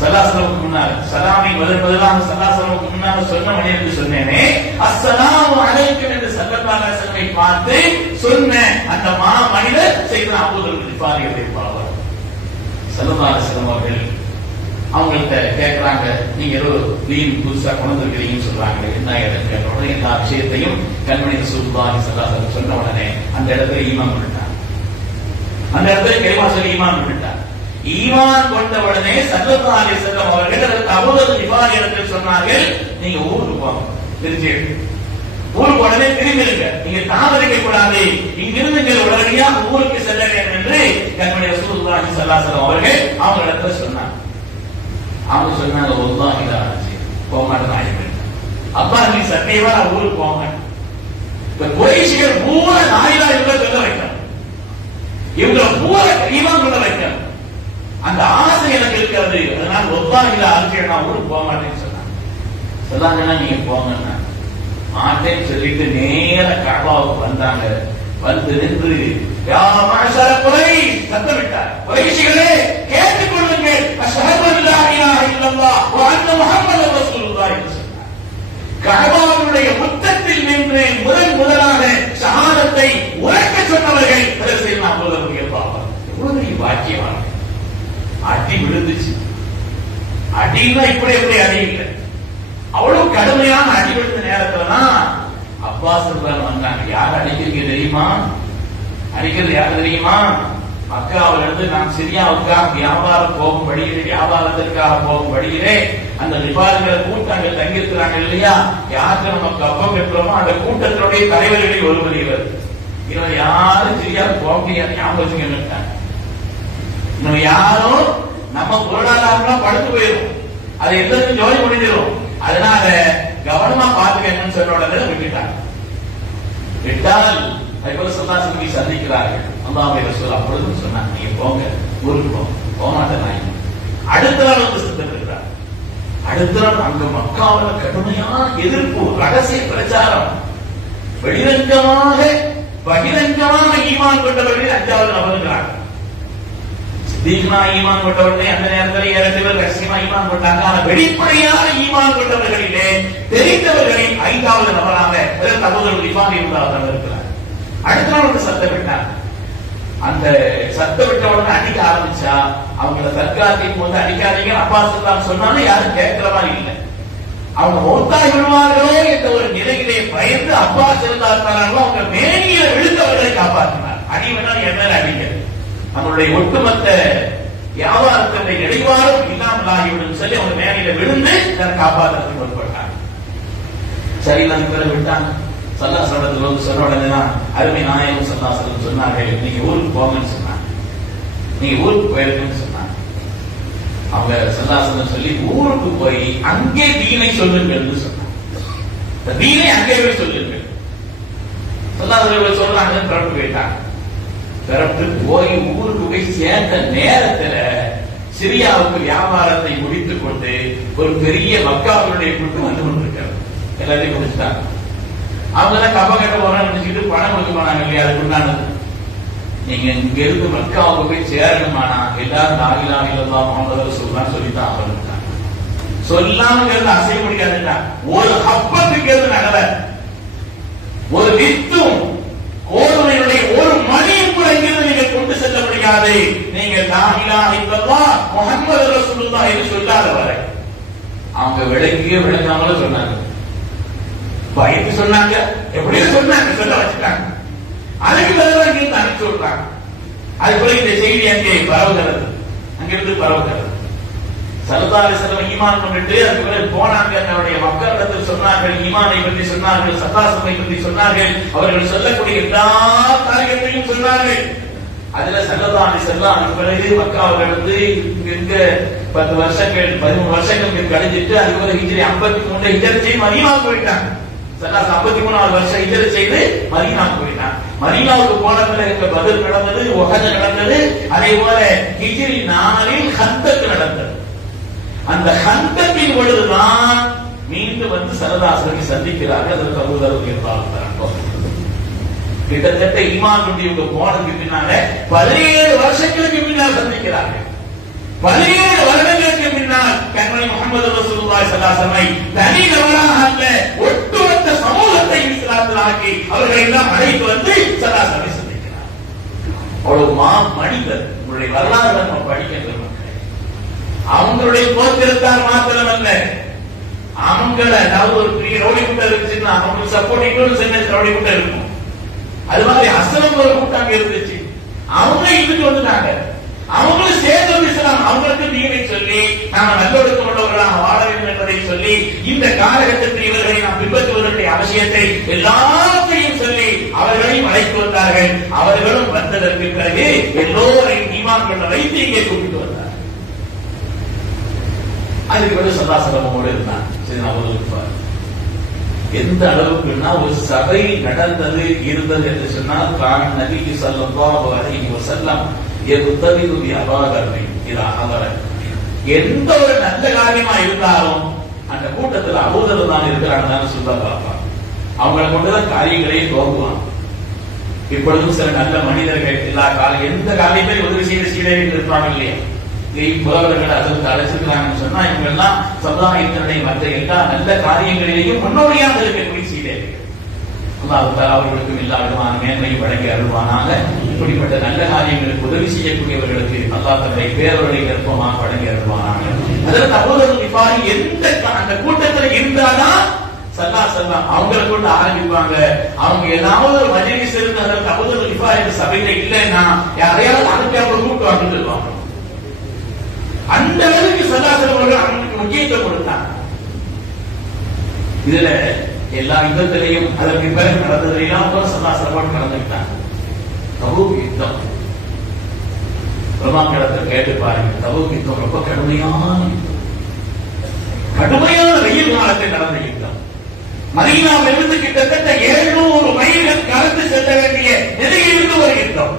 சல்லாசலமுக்கு முன்னால் சலாமி பதிலாக சல்லாசலமுக்கு முன்னால் சொன்ன மனிதனுக்கு சொன்னேனே, அஸ்ஸலாமு அலைக்கும் என்று ஸல்லல்லாஹு அலைஹி வஸல்லம் பார்த்து சொன்ன அந்த மா மனிதர் சையதுனா அபூதர் கிஃபாரியுடைய பாவர். ஸல்லல்லாஹு அலைஹி வஸல்லம் அவர்கள் அவங்கள்ட்ட கேட்கிறாங்க, நீங்க ஏதோ தீன் புதுசா கொண்டு இருக்கிறீங்கன்னு சொல்றாங்க, என்ன இடத்துல கேட்ட உடனே எல்லா விஷயத்தையும் கண்மணி ரசூலுல்லாஹி ஸல்லல்லாஹு அலைஹி வஸல்லம் சொன்ன உடனே அந்த இடத்துல ஈமான் கொண்டுட்டாங்க. அந்த இடத்துல கலிமா சொல்லி ஈமான் கொண்டுட்டாங்க. ஈமான் கொண்ட உடனே ஸல்லல்லாஹு அலைஹி வஸல்லம் அவர்கள் அபூதர் கிஃபாரி இடத்தில் சொன்னார்கள், நீங்க ஊருக்கு போங்க, திருச்சி ஊருக்கு உடனே திரும்பிடுங்க, நீங்க தாமதிக்க கூடாது, இங்கிருந்து நீங்கள் உடனடியாக ஊருக்கு செல்ல வேண்டும் என்று கண்மணி ரசூலுல்லாஹி ஸல்லல்லாஹு அலைஹி வஸல்லம் அவர்கள் அவங்க இடத்துல சொன்னாங்க. அவங்க சொன்னாங்க, வல்லாஹி லா அஜி போக மாட்டேன். அப்பா நீ சத்தியமா நான் ஊருக்கு போங்க. இப்ப குறைஷிகள் பூரா நாயிலா இவங்க சொல்ல வைக்கணும், இவங்களை பூரா ஈமான் கொள்ள வைக்கணும். அந்த ஆசை எனக்கு இருக்கிறது. அதனால வல்லாஹி லா அஜி நான் ஊருக்கு போக மாட்டேன்னு சொன்னாங்க. சொல்லாங்கன்னா நீங்க போங்கன்னா மாட்டேன்னு சொல்லிட்டு நேர கஅபாவுக்கு வந்தாங்க. வந்து நின்று யா மஅஷர குறைஷ் சத்தமிட்டார், குறைஷிகளே கேட்டுக் கொள்ளுங்கள், பாக்கியமான அடி விழுந்துச்சு. அடின்னா இப்படி எப்படி அடி இல்லை, அவ்வளவு கடுமையான அடி விழுந்த நேரத்துலதான் அப்பாஸ் வந்தாங்க. யார் அடிக்கிறீங்க தெரியுமா? அடிக்கிறது யார் தெரியுமா? மக்காவில இருந்து நான் சிரியாவுக்காக வியாபாரம் போகும் வழியிலே, வியாபாரத்திற்காக போகும் வழியிலே அந்த நிபாரிகளை கூட்டங்கள் தங்கியிருக்கிறாங்க இல்லையா, யாருக்கு நமக்கு அப்பம் பெற்றோமோ அந்த கூட்டத்தினுடைய தலைவர்களில் ஒருவர் இவர் யாரும் சிரியாவுக்கு போக முடியாது. ஞாபகம் இன்னும் யாரும் நம்ம பொருளாதாரம் படுத்து போயிடும், அது எந்த ஜோதி முடிஞ்சிடும். அதனால கவனமா பாத்துக்கணும்னு சொன்ன உடனே விட்டுட்டாங்க. விட்டால் அதுபோல சொல்லாசனத்தை சந்திக்கிறார்கள். அல்லாஹ்வுடைய ரசூல் அப்பொழுதும் சொன்னாங்க, நீங்க போங்க, ஊருக்கு போக மாட்டேன். அடுத்த நாள் வந்து சத்தமிடுறார். அடுத்த நாள் அங்க மக்காவில் கடுமையான எதிர்ப்பு, ரகசிய பிரச்சாரம், வெளிரங்கமாக பகிரங்கமான ஈமான் கொண்டவர்கள் 5வது நபருங்கிறாங்க. சித்திக்னா ஈமான் கொண்டவர்களே அந்த நேரத்தில் 2 பேர் ரகசியமா ஈமான் கொண்டாங்க. ஆனா வெளிப்படையான ஈமான் கொண்டவர்களிலே தெரிந்தவர்களில் 5வது நபராக தகவல் ரிஃபான் என்பவர் இருக்கிறார். அடுத்த நாள் வந்து சத்தம் விட்டார். அந்த சத்தம் விட்ட உடனே அடிக்க ஆரம்பிச்சா அவங்கள தற்காலத்தின் போது அடிக்காதீங்க அப்பாஸ் சொன்னாலும் யாரும் கேட்கிற மாதிரி இல்லை. அவங்க மௌத்தாகி விடுவார்களோ என்ற ஒரு நிலையிலே பயந்து அப்பாஸ் இருந்தார்களோ அவங்க மேனியில விழுந்தவர்களை காப்பாற்றினார். அடி வேணாலும் என்ன அடிக்க நம்மளுடைய ஒட்டுமொத்த வியாபாரத்தினுடைய இடைவாரம் இல்லாமல் ஆகிவிடும் சொல்லி அவங்க மேனியில விழுந்து காப்பாற்றுறதுக்கு முற்பட்டாங்க. சரி நான் விட்டாங்க. சல்லாசலத்துல வந்து சொன்ன உடனே அருமை நாயகம் சல்லாசலம் சொன்னார்கள், நீங்க ஊருக்கு போங்கன்னு சொன்னாங்க. நீங்க ஊருக்கு போயிருக்குன்னு சொன்னாங்க. அவங்க சல்லாசலம் சொல்லி ஊருக்கு போய் அங்கே தீனை சொல்லுங்கள் சொன்னாங்க. தீனை அங்கே போய் சொல்லுங்கள். சல்லாசலம் சொல்றாங்க, பிறப்பு போயிட்டாங்க. பிறப்பு போய் ஊருக்கு போய் சேர்ந்த நேரத்துல சிரியாவுக்கு வியாபாரத்தை முடித்துக் கொண்டு ஒரு பெரிய மக்காவுடைய கூட்டம் வந்து கொண்டிருக்கிறது. எல்லாத்தையும் முடிச்சுட்டாங்க. அவங்க தான் கப்ப கட்ட போறான்னு நினைச்சுட்டு பணம் கொடுக்க போனாங்க இல்லையா, அதுக்கு உண்டானது. நீங்க இங்க இருந்து மக்காவுக்கு போய் சேரணுமானா எல்லாரும் லா இலாஹ இல்லல்லாஹ் முஹம்மது ரசூலுல்லாஹ் சொல்லித்தான் ஆகணும். சொல்லாம இருந்து அசைய முடியாதுன்னா ஒரு ஹப்பத்துக்கு இருந்து நகல, ஒரு வித்தும் கோதுமையுடைய ஒரு மணியும் கூட இங்கிருந்து நீங்க கொண்டு செல்ல முடியாது. நீங்க லா இலாஹ இல்லல்லாஹ் முஹம்மது ரசூலுல்லாஹ் என்று சொல்லாத வரை. அவங்க விளங்கியே விளங்காமலும் சொன்னாங்க, பயந்து சொன்னாங்க, எப்படியோ சொன்னாங்க, சொல்ல வச்சுட்டாங்க. அதுக்கு பதிலாக இங்கிருந்து அனுப்பிச்சு விடுறாங்க. அதுபோல இந்த செய்தி அங்கே பரவுகிறது, அங்கிருந்து பரவுகிறது. ஸல்லல்லாஹு அலைஹி வஸல்லம் ஈமான் கொண்டுட்டு அதுக்கு பிறகு போனாங்க. தன்னுடைய மக்களிடத்தில் சொன்னார்கள், ஈமானை பற்றி சொன்னார்கள், சத்தாசத்தை பற்றி சொன்னார்கள். அவர்கள் சொல்லக்கூடிய எல்லா காரியத்தையும் சொன்னார்கள். அதுல ஸல்லல்லாஹு அலைஹி வஸல்லம் அதுக்கு பிறகு மக்காவுல இருந்து இங்க 10 வருஷங்கள் 13 வருஷங்கள் கழிஞ்சிட்டு அதுக்கு பிறகு ஹிஜ்ரி 53 ஹிஜ்ரத் செய்து மதீனாவுக்கு போயிட்டாங்க. 53வது வருஷம் ஹிஜ்ரத் செய்து மதீனாவுக்கு போயிட்டாங்க. மதீனாவுக்கு போனதுல இங்க பத்ர் நடந்தது, உஹத் நடந்தது. அதே போல ஹிஜ்ரி 4 ஹந்தக் நடந்தது. அந்த ஹந்தக்கின் பொழுதுதான் மீண்டும் வந்து ஸல்லல்லாஹு சந்திக்கிறார்கள். அதற்கு அபூ தர் ரலியல்லாஹு கிட்டத்தட்ட ஈமான் கொண்டு இவங்க போனதுக்கு பின்னால 17 வருஷங்களுக்கு பின்னால் சந்திக்கிறார்கள். 17 வருடங்களுக்கு பின்னால் கண்மணி முஹம்மது ரசூலுல்லாஹி ஸல்லல்லாஹு அலைஹி வஸல்லம் தனி நபராக அல்ல, ஒட்டுமொத்த சமூகத்தை இஸ்லாத்தில் ஆக்கி அவர்களை எல்லாம் அழைத்து வந்து ஸல்லல்லாஹு அலைஹி வஸல்லம் சந்திக்கிறார். அவ்வளவு மனிதர். உங்களுடைய வரலாறு நம்ம படிக்கின்ற மக்கள் அவங்களுடைய போத்திரத்தால் மாத்திரமல்ல, அவங்கள அதாவது ஒரு பெரிய ரவுடி கூட்டம் இருந்துச்சுன்னா அவங்களுக்கு சப்போர்ட்டிங் சின்ன ரவுடி கூட்டம் இருக்கும். அது மாதிரி அஸ்லம் ஒரு கூட்டம் இருந்துச்சு, அவங்க இதுக்கு வந்துட்டாங்க. அவங்களும் சேர்ந்து இஸ்லாம் அவங்களுக்கு தீனை சொல்லி நாம நல்லொழுக்கம் உள்ளவர்களாக வாழ வேண்டும் என்பதை சொல்லி இந்த காலகட்டத்தில் இவர்களை நாம் பின்பற்றுவதற்குரிய அவசியத்தை எல்லாத்தையும் சொல்லி அவர்களையும் அழைத்து வந்தார்கள். அவர்களும் வந்ததற்கு பிறகு எல்லோரையும் ஈமான் கொண்ட வைத்து இங்கே கூப்பிட்டு வந்தார். அதுக்கு பிறகு சல்லாசலமோடு இருந்தான். சரி, நான் எந்த அளவுக்குன்னா ஒரு சபை நடந்தது இருந்தது என்று சொன்னால் கான் நபி ஸல்லல்லாஹு அலைஹி வஸல்லம் யதுதபிது பி அபாகர்ரி இதா ஹதர. எந்த ஒரு நல்ல காரியமா இருந்தாலும் அந்த கூட்டத்தில் அபூதர் தான் இருக்கிறாங்கன்னு சொல்ல பார்ப்பாங்க. அவங்களை கொண்டுதான் காரியங்களே துவங்குவாங்க. இப்பொழுதும் சில நல்ல மனிதர்கள் எல்லா காலம் எந்த காரியத்தையும் உதவி செய்து இருப்பாங்க இல்லையா, புலவர்கள் அதற்கு அழைச்சிருக்கிறாங்கன்னு சொன்னா இவங்க எல்லாம் சமுதாயத்தினுடைய மற்ற எல்லா நல்ல காரியங்களிலேயும் முன்னோடியாக இருக்கக்கூடிய சீடர்கள். அல்லாஹ் அவர்களுக்கும் எல்லா விதமான மேன்மையும் வழங்கி அருள்வானாக. இப்படிப்பட்ட நல்ல காரியங்களுக்கு உதவி செய்யக்கூடியவர்களுக்கு அல்லாஹ் தன்னுடைய பேரவர்களை கற்பமாக வழங்கி அருள்வானாக. அதற்கு அபூதர் கிஃபாரி எந்த அந்த கூட்டத்தில் இருந்தாதான் அவங்களை கொண்டு ஆரம்பிப்பாங்க. அவங்க ஏதாவது ஒரு மஜ்லிஸ் இருந்து அதற்கு அபூதர் கிஃபாரி சபையில இல்லைன்னா யாரையாவது அனுப்பி அவங்க கூப்பிட்டு சொல்லுவாங்க. அந்த அளவுக்கு சல்லாசலம் அவங்களுக்கு முக்கியத்துவம் கொடுத்தாங்க. இதுல எல்லா யுத்தத்திலையும் அதற்கு பிறகு நடந்ததையெல்லாம் சல்லாசலம் நடந்துக்கிட்டாங்க. தபூக் யுத்தம் பிரமாண்டத்தில் கேட்டு பாருங்க. தபூக் யுத்தம் ரொம்ப கடுமையான வெயில் காலத்தில் நடந்த யுத்தம். மதீனாவிலிருந்து கிட்டத்தட்ட 700 மைல்கள் கடந்து செல்ல வேண்டிய நிலையில் இருந்து ஒரு யுத்தம்.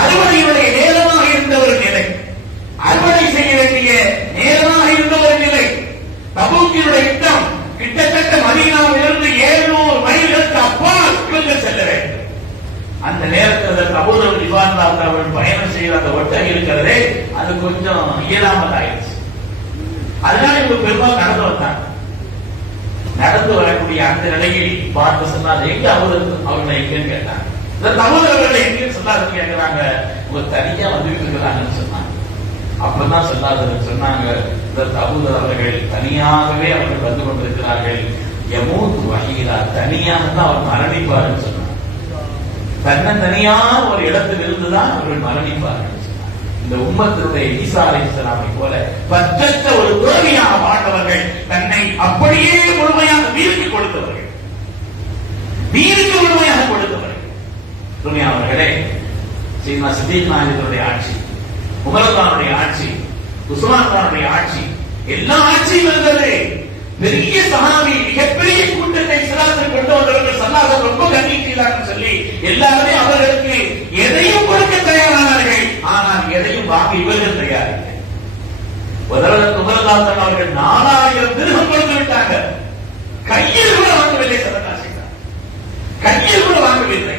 அறுவடையுடைய நேரமாக இருந்த ஒரு நிலை, அறுவடை செய்ய வேண்டிய நேரமாக இருந்த ஒரு நிலை. தபூக்கினுடைய யுத்தம் கிட்டத்தட்ட மதீனாவிலிருந்து 700 மைல்களுக்கு அப்பால் இவர்கள் செல்ல வேண்டும். அந்த நேரத்தில் அபூதர் கிஃபாரி அவர்கள் பயணம் செய்த அந்த ஒட்டகை இருக்கிறதே அது கொஞ்சம் இயலாமல் ஆயிடுச்சு. அதனால இவங்க பெரும்பாலும் நடந்து வந்தாங்க. நடந்து வரக்கூடிய அந்த நிலையில் பார்த்து சொன்னார், எங்க அவர்களை எங்கன்னு கேட்டாங்க. இந்த அபூதர்களை எங்கன்னு சொல்லாத கேட்கிறாங்க. உங்க தனியா வந்துட்டு இருக்கிறாங்கன்னு சொன்னாங்க. அப்பதான் சொன்னாங்க, இந்த அபூதர் அவர்கள் தனியாகவே அவர்கள் வந்து கொண்டிருக்கிறார்கள். யமூத் வஹீதா, தனியாகத்தான் அவர் மரணிப்பாருன்னு சொன்னாங்க. தன்னந்தனியான ஒரு இடத்தில் இருந்துதான் அவர்கள் மரணிப்பார்கள். இந்த உம்மத்தினுடைய ஈசா அலைஹிஸ்ஸலாமை போல பற்றற்ற ஒரு துறவியாக வாழ்ந்தவர்கள், தன்னை அப்படியே முழுமையாக வீருக்கு கொடுத்தவர்கள். துணியாளர்களே, சீனா சித்திக் நாயகனுடைய ஆட்சி, உமரத்தானுடைய ஆட்சி, உஸ்மான் கானுடைய ஆட்சி, எல்லா ஆட்சியும் இருந்தது. பெரிய சஹாபி, மிகப்பெரிய கூட்டத்தை இஸ்லாத்தில் கொண்டு வந்தவர்கள் சல்லாஹ் ரொம்ப கண்ணியத்திலான்னு சொல்லி எல்லாருமே அவர்களுக்கு எதையும் கொடுக்க தயாரானார்கள். ஆனால் எதையும் வாங்க இவர்கள் தயாரில்லை. உமரல்லாஹ் அவர்கள் 4000 திர்ஹம் கொடுத்து விட்டாங்க. கையில் கூட வாங்கவில்லை, சதகா செய்தார். கையில் கூட வாங்கவில்லை.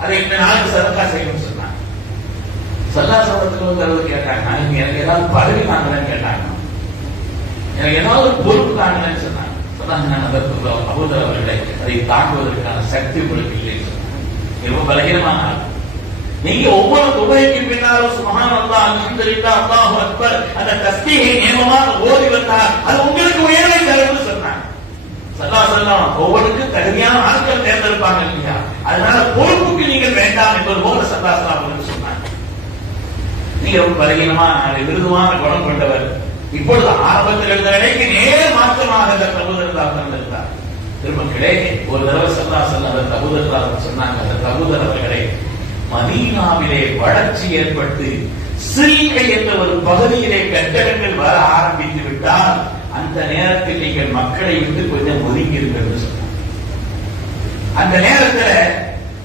அதை இந்த நாளுக்கு சதகா செய்யணும்னு சொன்னாங்க. சல்லாஹ் வந்து கேட்டாங்க, எனக்கு ஏதாவது பதவி தாங்கலன்னு கேட்டாங்க. எனக்கு ஏதாவது ஒரு பொறுப்பு தாங்கலன்னு சொன்னாங்க. அதற்கு அபூதர் அவர்களை அதை தாங்குவதற்கான சக்தி உங்களுக்கு இல்லைன்னு சொன்னாங்க. ரொம்ப பலகீனமான ஆள். நீங்க ஒவ்வொரு தொகைக்கு பின்னாலும் சுப்ஹான் அல்லாஹ், அல்ஹம்துலில்லாஹ், அல்லாஹு அக்பர் அந்த தஸ்பீஹை நியமமாக ஓதி வந்தால் அது உங்களுக்கு உயர்வை தரும்னு சொன்னாங்க. ஸல்லல்லாஹு ஒவ்வொருக்கும் தகுதியான ஆட்கள் தேர்ந்தெடுப்பாங்க இல்லையா? அதனால பொறுப்புக்கு நீங்கள் வேண்டாம் என்பது போல ஸல்லல்லாஹு சொன்னாங்க. நீங்க ரொம்ப பலகீனமா விருதுமான குணம் கொண்டவர். இப்பொழுது ஆரம்பத்தில் இருந்த நிலைக்கு நேர் மாற்றமாக இந்த தபூதர் இருந்தார். திருமக்களே, ஒரு தடவை ஸல்லல்லாஹு தபூதர் சொன்னாங்க, அந்த தபூதர் அவர்களை மதீனாவிலே வளர்ச்சி ஏற்பட்டு சில்கை என்ற ஒரு பகுதியிலே கட்டடங்கள் வர ஆரம்பித்து விட்டால் அந்த நேரத்தில் நீங்கள் மக்களை விட்டு கொஞ்சம் ஒதுங்கியிருக்கிறது சொன்னாங்க. அந்த நேரத்தில்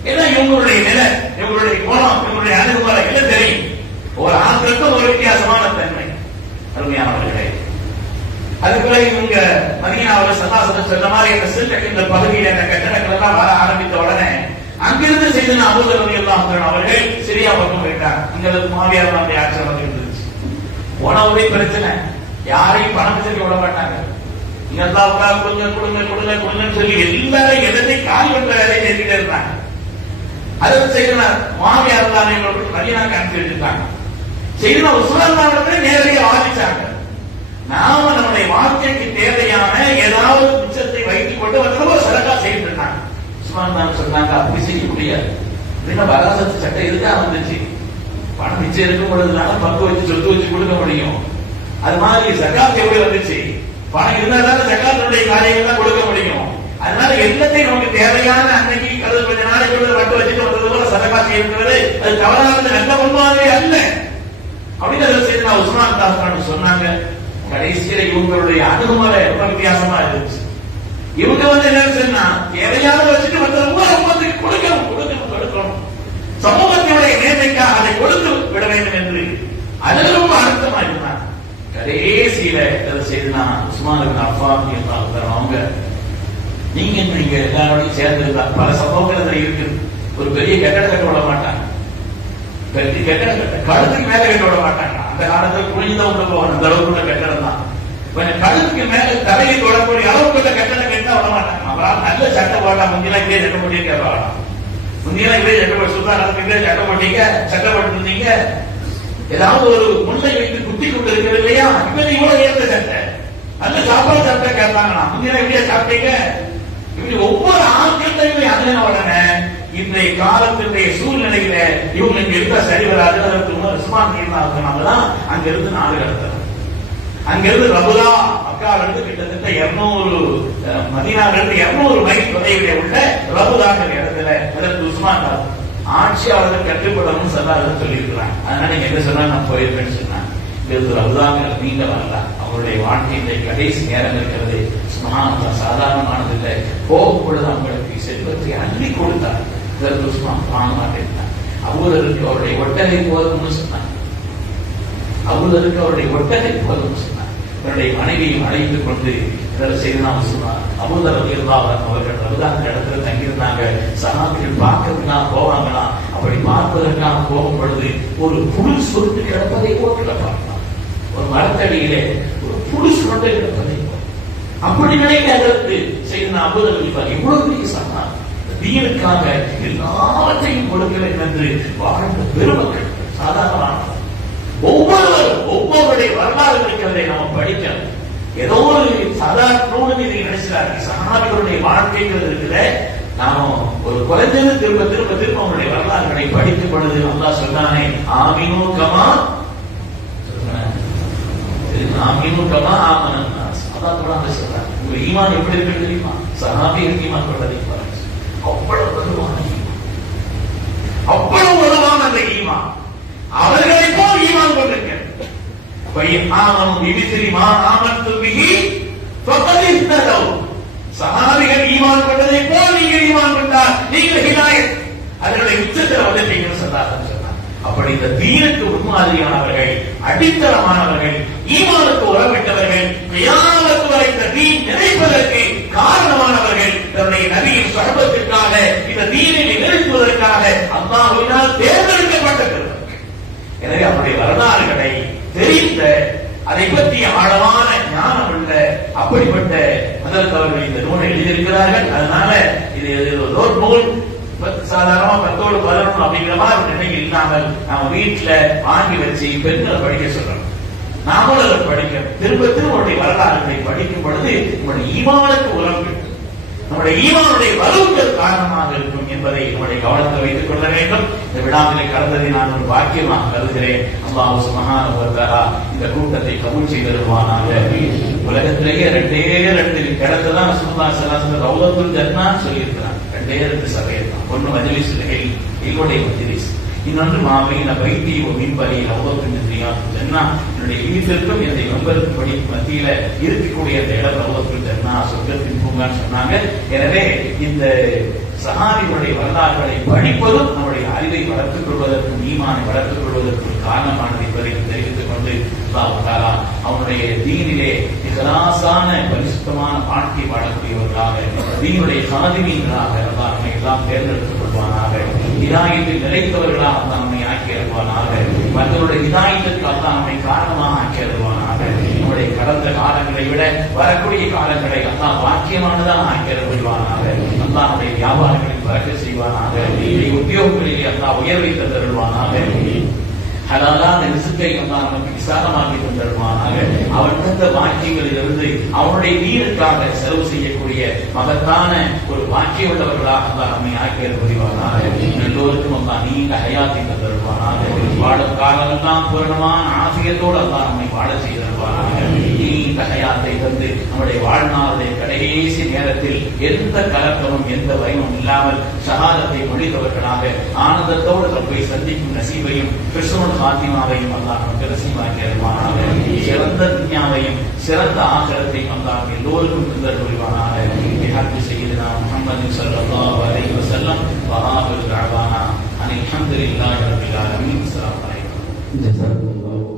ஏன்னா இவங்களுடைய நிலை, இவங்களுடைய குணம், இவங்களுடைய அணுகுமுறை எல்லாம் தெரியும். ஒரு ஆண்களுக்கும் ஒரு வித்தியாசமான தன்மை. அருமையானவர்களே, அதுக்குள்ள இவங்க மதீனாவில் ஸல்லல்லாஹு சொன்ன மாதிரி அந்த சில்கை என்ற பகுதியில் அந்த கட்டடங்கள் எல்லாம் வர ஆரம்பித்த உடனே அங்கிருந்து செய்தன அபூதர் ரலியல்லாஹு அன்ஹு அவர்கள் சிரியா பக்கம் போயிட்டாங்க. இங்க முஆவியாவுடைய ஆட்சி இருந்துச்சு. உணவுடைய பிரச்சனை, யாரையும் பணம் செஞ்சு விட மாட்டாங்க. இங்க அல்லாஹ் கொடுங்க கொடுங்க கொடுங்க கொடுங்கன்னு சொல்லி எல்லாரும் எதனை கால் பண்ற வேலையை செஞ்சுட்டே இருந்தாங்க. அதை செய்தன முஆவியா ரலியல்லாஹு மதீனாவுக்கு அனுப்பி வச்சிருக்காங்க. செய்தன உஸ்மான் நேரடியாக வாதிச்சாங்க, நாம நம்முடைய வாழ்க்கைக்கு தேவையான ஏதாவது மிச்சத்தை வைத்துக் கொண்டு வந்து சதகா செய்து இருந்தாங்க. சொன்னாங்க, அப்படி செய்ய முடியாது. வராசத்து சட்டம் இருக்கா வந்துச்சு. பணம் மிச்சம் இருக்கும் பொழுதுனால பங்கு வச்சு சொத்து வச்சு கொடுக்க முடியும். அது மாதிரி ஜகாத் எப்படி வந்துச்சு? பணம் இருந்தாலும் ஜகாத்துடைய காரியங்கள் தான் கொடுக்க முடியும். அதனால எல்லாத்தையும் நமக்கு தேவையான அன்னைக்கு கடல் கொஞ்ச நாளைக்கு வட்டு வச்சுட்டு வந்தது போல சதகா செய்யறது அது தவறானது, நல்ல பண்பாவே அல்ல அப்படின்னு செய்து நான் உஸ்மான் தாஸ் சொன்னாங்க. கடைசியில இவங்களுடைய அணுகுமுறை ரொம்ப வித்தியாசமா இருந்துச்சு. இவங்க என்ன சொன்னா, எதையாவது வச்சுட்டு மற்றவங்களுக்கு கொடுக்கணும் கொடுக்கணும் கொடுக்கணும், சமூகத்தினுடைய நேர்மைக்காக அதை கொடுத்து விட வேண்டும் என்று அதில் ரொம்ப அழுத்தமா இருந்தாங்க. கடைசியில செய்துனா உஸ்மான் இப்னு அஃபான் அவங்க நீங்க எல்லாரோடையும் சேர்ந்து பல சம்பவங்கள் இருக்கு. ஒரு பெரிய கட்டட கட்ட விட மாட்டாங்க, பெரிய கட்டட கட்ட கழுத்துக்கு மேல கட்ட விட மாட்டாங்க. அந்த காலத்துல குளிந்தவங்க போகணும், அந்த அளவுக்குள்ள கட்டடம் தான். கொஞ்சம் கழுத்துக்கு மேல தலையை தொடக்கூடிய அளவுக்குள்ள கட்டணம் கேட்டா விட மாட்டாங்க. அவரால் நல்ல சட்டை போட்டா முந்திலாம் இதே சட்ட போட்டியே கேட்பாங்க. முந்தைய இதே சட்டப்பட்டு சுல்தான் சட்டப்பட்டீங்க சட்டப்பட்டு இருந்தீங்க, ஏதாவது ஒரு முன்னை வைத்து குத்தி கொண்டு இருக்கிறது இல்லையா? இப்ப இவ்வளவு ஏற்ற சட்டை நல்ல சாப்பாடு சாப்பிட்டா கேட்பாங்களா? முந்தைய இப்படியா சாப்பிட்டீங்க? இப்படி ஒவ்வொரு ஆட்களையுமே அதுல உடனே இன்றைய காலத்தினுடைய சூழ்நிலையில இவங்க இங்க இருந்தா சரி வராது. அதற்கு உஸ்மான் இருந்தால்தான் அங்க இருந்து நாடு கடத்தணும். அங்கிருந்து ரபுலா மக்காவிலிருந்து கிட்டத்தட்ட 200 மதீனாவிலிருந்து 200 மைல் தொலைவிலே உள்ள ரபுலாங்கிற இடத்துல அதற்கு உஸ்மான் ஆட்சியாளர்கள் கட்டுப்படணும் சொல்லாதுன்னு சொல்லியிருக்கிறாங்க. அதனால நீங்க என்ன சொன்னா நான் போயிருப்பேன்னு சொன்னாங்க. இது ரபுலாங்கிற நீங்க வரலாம். அவருடைய வாழ்க்கையில கடைசி நேரம் இருக்கிறது. சாதாரணமானது இல்லை. போகும்பொழுது அவங்களுக்கு செல்வத்தை அள்ளி கொடுத்தார். இதற்கு உஸ்மான் வாங்க மாட்டேன். அவருக்கு அவருடைய ஒட்டகை போதும்னு சொன்னாங்க. அவருக்கு அவருடைய ஒட்டகை போதும்னு சொன்னார். தன்னுடைய மனைவியை அழைத்துக் கொண்டு இதெல்லாம் செய்து சொன்னார். அபூதர் ரலியல்லாஹு அன்ஹு அவர்கள் ரமதான் இடத்துல தங்கியிருந்தாங்க. சஹாபிகள் பார்க்கறதுக்காக போவாங்களாம். அப்படி பார்ப்பதற்காக போகும் பொழுது ஒரு புல் சுருட்டு கிடப்பதை போட்டு பார்க்கலாம். ஒரு மரத்தடியிலே ஒரு புல் சுருட்டை கிடப்பதை அப்படி நினைக்கிறதற்கு செய்த அபூதர் இவ்வளவு பெரிய சொன்னார். தீனுக்காக எல்லாவற்றையும் கொடுக்க வேண்டும் என்று வாழ்ந்த பெருமக்கள் சாதாரணமான ஒவ்வொருடைய வரலாறு இருக்கிறதை நம்ம படிக்கணும். ஏதோ ஒரு சாதாரண நீங்க நினைச்சாரு சஹாபிகளுடைய வாழ்க்கைங்கிறது இருக்குல்ல, நாம ஒரு குறைஞ்சது திரும்ப திரும்ப திரும்ப அவங்களுடைய வரலாறுகளை படிக்கும் பொழுது அல்லாஹ் சொன்னானே ஆமீனு கமா ஆமனன்னாஸ். அல்லாஹ் குர்ஆன்ல சொல்றார். உங்க ஈமான் எப்படி இருக்கு தெரியுமா? சஹாபிகளுக்கு ஈமான் கொண்டதை பாருங்க. அவ்வளவு வலுவான ஈமான், அவ்வளவு வலுவான அந்த ஈமான். அவர்களை போல் ஈமான் கொண்டிருக்கிறது. சஹாபிகள் ஈமான் கொண்டதை போல் நீங்கள் ஈமான் கொண்டால் நீங்கள் ஹிதாயத் அதனுடைய உச்சத்தில் வந்துட்டீங்கன்னு சொன்னார். அப்படி இந்த தீனுக்கு முன்மாதிரியானவர்கள், அடித்தளமானவர்கள், ஈமானுக்கு உறவிட்டவர்கள், கியாமத் வரை இந்த தீன் நிலைப்பதற்கு காரணமானவர்கள், தன்னுடைய நபியின் சுஹபத்திற்காக இந்த தீனை நிகழ்த்துவதற்காக அல்லாஹ்வினால் தேர்ந்தெடுக்கப்பட்டவர்கள். எனவே அவருடைய வரலாறுகளை தெரிந்த, அதை பற்றி ஆழமான ஞானம் உள்ள அப்படிப்பட்ட முதல் அவர்கள் இந்த நூலை எழுதியிருக்கிறார்கள். அதனால இது ஒரு நூல் சாதாரணமா 10ஓடு 11 அப்படிங்கிற மாதிரி நினைவு இல்லாமல் நம்ம வீட்டுல வாங்கி வச்சு பெண்களை படிக்க சொல்றோம். நாமளும் அதை படிக்க திரும்ப திரும்ப உடைய வரலாறுகளை படிக்கும் பொழுது நம்முடைய ஈமானுக்கு உரம் கிட்டும், நம்முடைய ஈமானுடைய வலுவுகள் காரணமாக இருக்கும் என்பதை நம்முடைய கவனத்தில் வைத்துக் கொள்ள வேண்டும். இந்த விழாவிலே கலந்ததை நான் ஒரு பாக்கியமாக கருதுகிறேன். அல்லாஹ் சுப்ஹானஹு வ தஆலா இந்த கூட்டத்தை கபூல் செய்திருவானாக. உலகத்திலேயே 2 இடத்துல தான் ரசூலுல்லாஹி ஸல்லல்லாஹு அலைஹி வஸல்லம் ரௌலத்துல் ஜன்னah சொல்லியிருக்கிறாங்க. 2 சபை தான். ஒன்னு மஜ்லிஸுல் இல்ம், இல்முடைய மஜ்லிஸ். இன்னொன்று மாபைன பைத்தி வ மின்பரி ரௌலத்துல் ஜன்னah. என்னுடைய வீட்டிற்கும் என்னுடைய மெம்பருக்கும் படி மத்தியில இருக்கக்கூடிய அந்த இடம் ரௌலத்துல் ஜன்னah, சொர்க்கத்தின் பூங்கான்னு சொன்னாங்க. எனவே இந்த சஹாபிகளுடைய வரலாறுகளை படிப்பதும் நம்முடைய அறிவை வளர்த்துக் கொள்வதற்கும் ஈமானை வளர்த்துக் கொள்வதற்கும் காரணமானது என்பதை தெரிவித்துக் கொண்டு அல்லாஹ் தஆலா அவனுடைய தீனிலே இஹ்லாஸான பரிசுத்தமான வாழ்க்கை வாழக்கூடியவர்களாக, தீனுடைய சாதிமீன்களாக அல்லாஹ் நம்மை எல்லாம் தேர்ந்தெடுத்துக் கொள்வானாக. ஹிதாயத்தில் நிலைத்தவர்களாக அல்லாஹ் நம்மை ஆக்கி அருள்வானாக. மற்றவருடைய ஹிதாயத்திற்கு அல்லாஹ் நம்மை காரணமாக ஆக்கி அருள்வானாக. நம்முடைய கடந்த காலங்களை விட வரக்கூடிய காலங்களை அல்லாஹ் வாக்கியமானதாக ஆக்கி அருள்வானாக. அல்லாஹ் நம்முடைய வியாபாரங்களில் பறக்கச் செய்வானாக. உத்தியோகங்களிலே அல்லாஹ் உயர்வை தந்தருள்வானாக. ஹலாலான ரிஸ்கை அல்லாஹ் நமக்கு விசாலமாக்கி தந்தருள்வானாக. அவன் தந்த வாக்கியங்களிலிருந்து அவனுடைய தீனுக்காக செலவு செய்யக்கூடிய மகத்தான ஒரு வாக்கிய உள்ளவர்களாக அல்லாஹ் நம்மை ஆக்கியர் புரிவானாக. எல்லோருக்கும் அல்லாஹ் நீண்ட ஹயாத்தை தந்தருள்வானாக. வாழும் காலமெல்லாம் பூரணமான ஆசியத்தோடு அல்லாஹ் நம்மை வாழ செய்தருள்வானாக. நீண்ட ஹயாத்தை தந்து நம்முடைய வாழ்நாளுடைய கடைசி நேரத்தில் எந்த கலக்கமும் எந்த பயமும் இல்லாமல் ஷஹாதத்தை மொழிந்தவர்களாக ஆனந்தத்தோடு ரப்பை சந்திக்கும் நசீபையும் கிறிஸ்துவ ஃபாத்திமாவையும் அல்லாஹ் நமக்கு நசீபாக்கி அருள்வானாக. சிறந்த துன்யாவையும் சிறந்த ஆகிரத்தையும் அல்லாஹ் எல்லோருக்கும் தந்தர் புரிவானாக. பிஹாக்கி சய்யிதுனா முஹம்மது ஸல்லல்லாஹு அலைஹி வஸல்லம் வ ஆகிரு தஅவானா அனில் ஹம்துலில்லாஹி ரப்பில் ஆலமீன். அஸ்ஸலாமு அலைக்கும்.